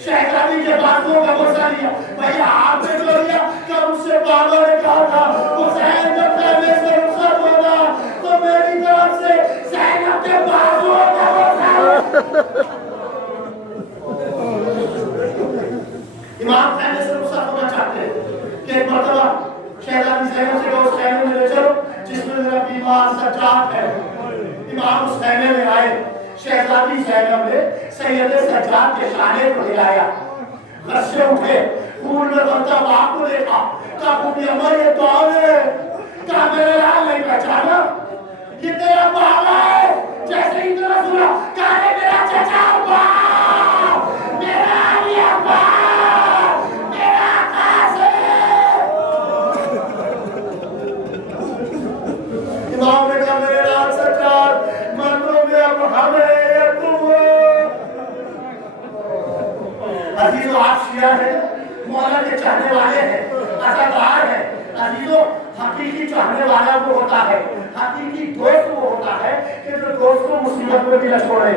شہزادی کے بازوؤں کا بوسہ لیا. بھیا آپ نے جو لیا کہ مجھ سے بابا نے کہا تھا حسین جب خیمے سے رخصت ہوگا تو میری طرف سے زینب کے بازوؤں کا بوسہ. امام خیمے سے رخصت ہونا چاہتے ہیں کہ ایک مرتبہ شہزادی زینب سے کہا اس خیمے میں لے چلو جس میں میرا بیمار سجاد ہے. امام اس خیمے میں آئے. شہزادی زینب نے سید سجاد کے شانے کو ہلایا, غصے اٹھے, خون میں بہتا باپ کو دیکھا. کہا پوپی اماں یہ کون ہے؟ کہا میرے لال نہیں پہچانا, یہ تیرا بابا ہے. جیسے ہی تیرا سنا کہا ہے میرا چچا ابا, میرا علی ابا, میرا قاسم. امام نے کہا میرے لال سجاد مردوں میں اب ہمیں عزیزو آپ شیعہ ہیں, مولا کے چاہنے والے ہیں, عزادار ہیں. عزیزو حقیقی چاہنے والا وہ ہوتا ہے, حقیقی دوست وہ ہوتا ہے کہ جو دوست کو مصیبت میں بھی نہ چھوڑے.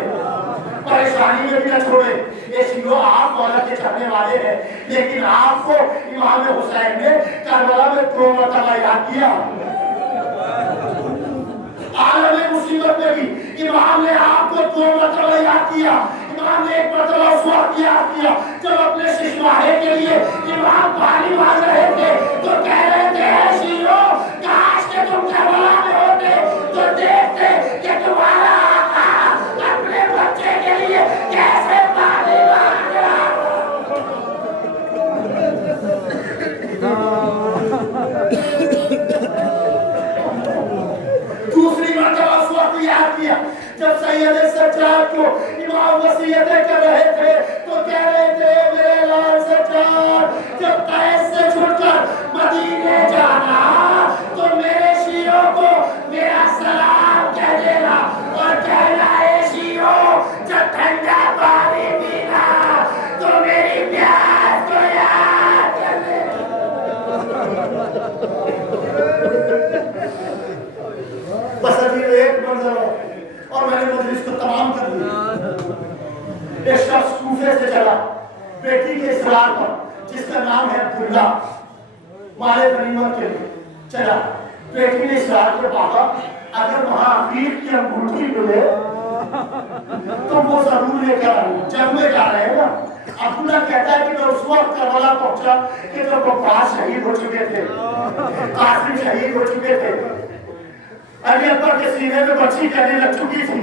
پریشانی میں بھی نہ چھوڑے. یہ شیعوں آپ مولا کے چڑھنے والے ہیں لیکن آپ کو امام حسین نے کربلا میں 2 مرتبہ یاد کیا. عالم مصیبت میں بھی امام نے آپ کو 2 مرتبہ یاد کیا. امام نے 1 مرتبہ اس وقت یاد کیا جب اپنے ششماہے کے لیے امام پانی مانگ رہے تھے تو کہہ رہے تھے اے شیعوں کاش کہ تم کربلا میں ہوتے تو دیکھتے کہ تمہارا آقا اپنے بچے کے لیے کیسے پانی مانگ رہا. دوسری مرتبہ اس وقت یاد کیا جب سید سجاد کو امام وصیتیں کر رہے تھے تو کہہ رہے تھے میرے لال سجاد جب قید سے چھوٹ کر مدینے جانا تو میرے شیعوں کو میرا سلام کہہ دینا اور کہنا اے شیعوں جب ٹھنڈا پانی پینا تو میری پیاس کو یاد کر دینا. بس ابھی ایک منظر ہو اور میں نے مجلس کو تمام کر دیا. ایک شخص کوفے سے چلا بیٹی کے اصرار پر جس کا نام ہے عبداللہ مال غنیمت کے لیے چلا. بیٹی نے اصرار کے بابا اگر وہاں عقیق کی انگوٹھی ملے تو وہ ضرور لے کر آئیں جب میں جا رہے ہیں نا. عبداللہ کہتا ہے کہ میں اس وقت کربلا پہنچا کہ جب عباس شہید ہو چکے تھے قاسم شہید ہو چکے تھے علی اکبر کے سینے میں بچی کرنے لگ چکی تھی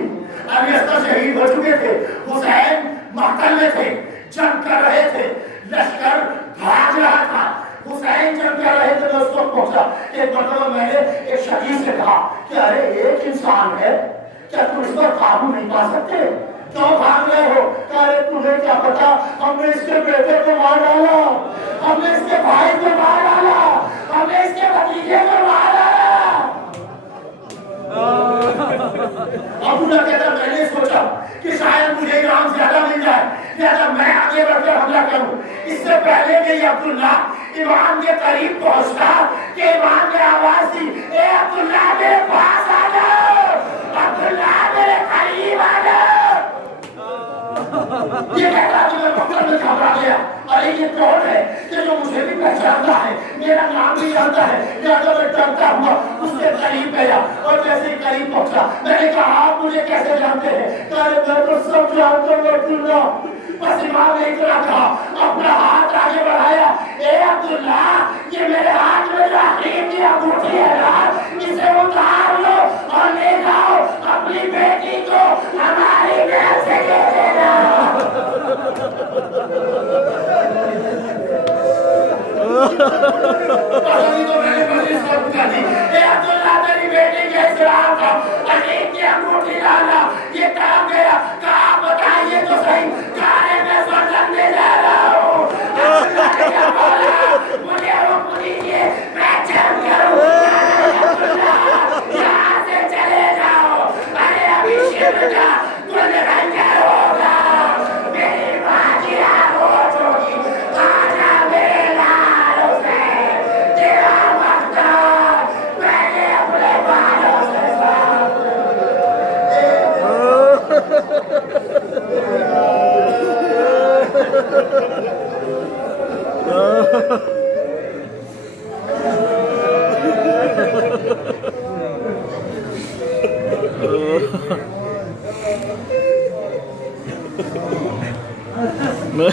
علی اصغر شہید ہو چکے تھے حسین محتل میں تھے جنگ کر رہے تھے لشکر بھاگ رہا تھا حسین جنگ کر رہے تھے. میں اس وقت پہنچا ایک مرتبہ میں نے ایک شہید سے کہا کہ ارے ایک انسان ہے کیا تم اس پر قابو نہیں پا سکتے کیوں بھاگ رہے ہو. کہ ارے تمہیں کیا پتا ہم نے اس کے بیٹے کو مار ڈالا ہم نے اس کے بھائی کو مار ڈالا ہم نے اس کے بھتیجے کو مار ڈالا. عبداللہ کہتا میں نے سوچا کہ شاید مجھے انعام زیادہ مل جائے لہذا میں آگے بڑھ کر حملہ کروں. اس سے پہلے کہ یہ عبداللہ امام کے قریب پہنچتا کہ امام نے آواز دی اے عبداللہ میرے پاس آ جاؤ عبداللہ میرے قریب آ جاؤ. یہ کہتا کہ میں مقتل میں گھبرا گیا. ارے یہ کون ہے کہ جو مجھے بھی پہچانتا ہے میرا نام بھی جانتا ہے لہذا میں ڈرتا ہوا اس کے قریب گیا اور جیسے ہی قریب پہنچا میں نے کہا آپ مجھے کیسے جانتے ہیں. کہ میں تو سب جانتا ہوں عبداللہ. بس امام نے اتنا کہا اپنا ہاتھ آگے بڑھایا اے عبداللہ یہ میرے ہاتھ میں جو عقیق کی انگوٹھی ہے نا اسے اتار لو اور لے جاؤ اپنی بیٹی کو ہماری محل سے دے دینا. اے عبداللہ تیری بیٹی کے اصرار تھا عقیق کی انگوٹھی لانا یہ کام گیا. کہا بتائیے تو صحیح کارے میں سوچن دے جا رہا ہوں. عبداللہ نے کیا بولا مجھے حکم دیجیے میں جنگ کروں. یہاں سے چلے جاؤ. ارے ابھی شیر کا کل خنجر ہوگا میری ماں کی آغوش ہوگی. آجا میرے لال حسین تیرا مقدار میں نے اپنے بالوں سے صاف. میں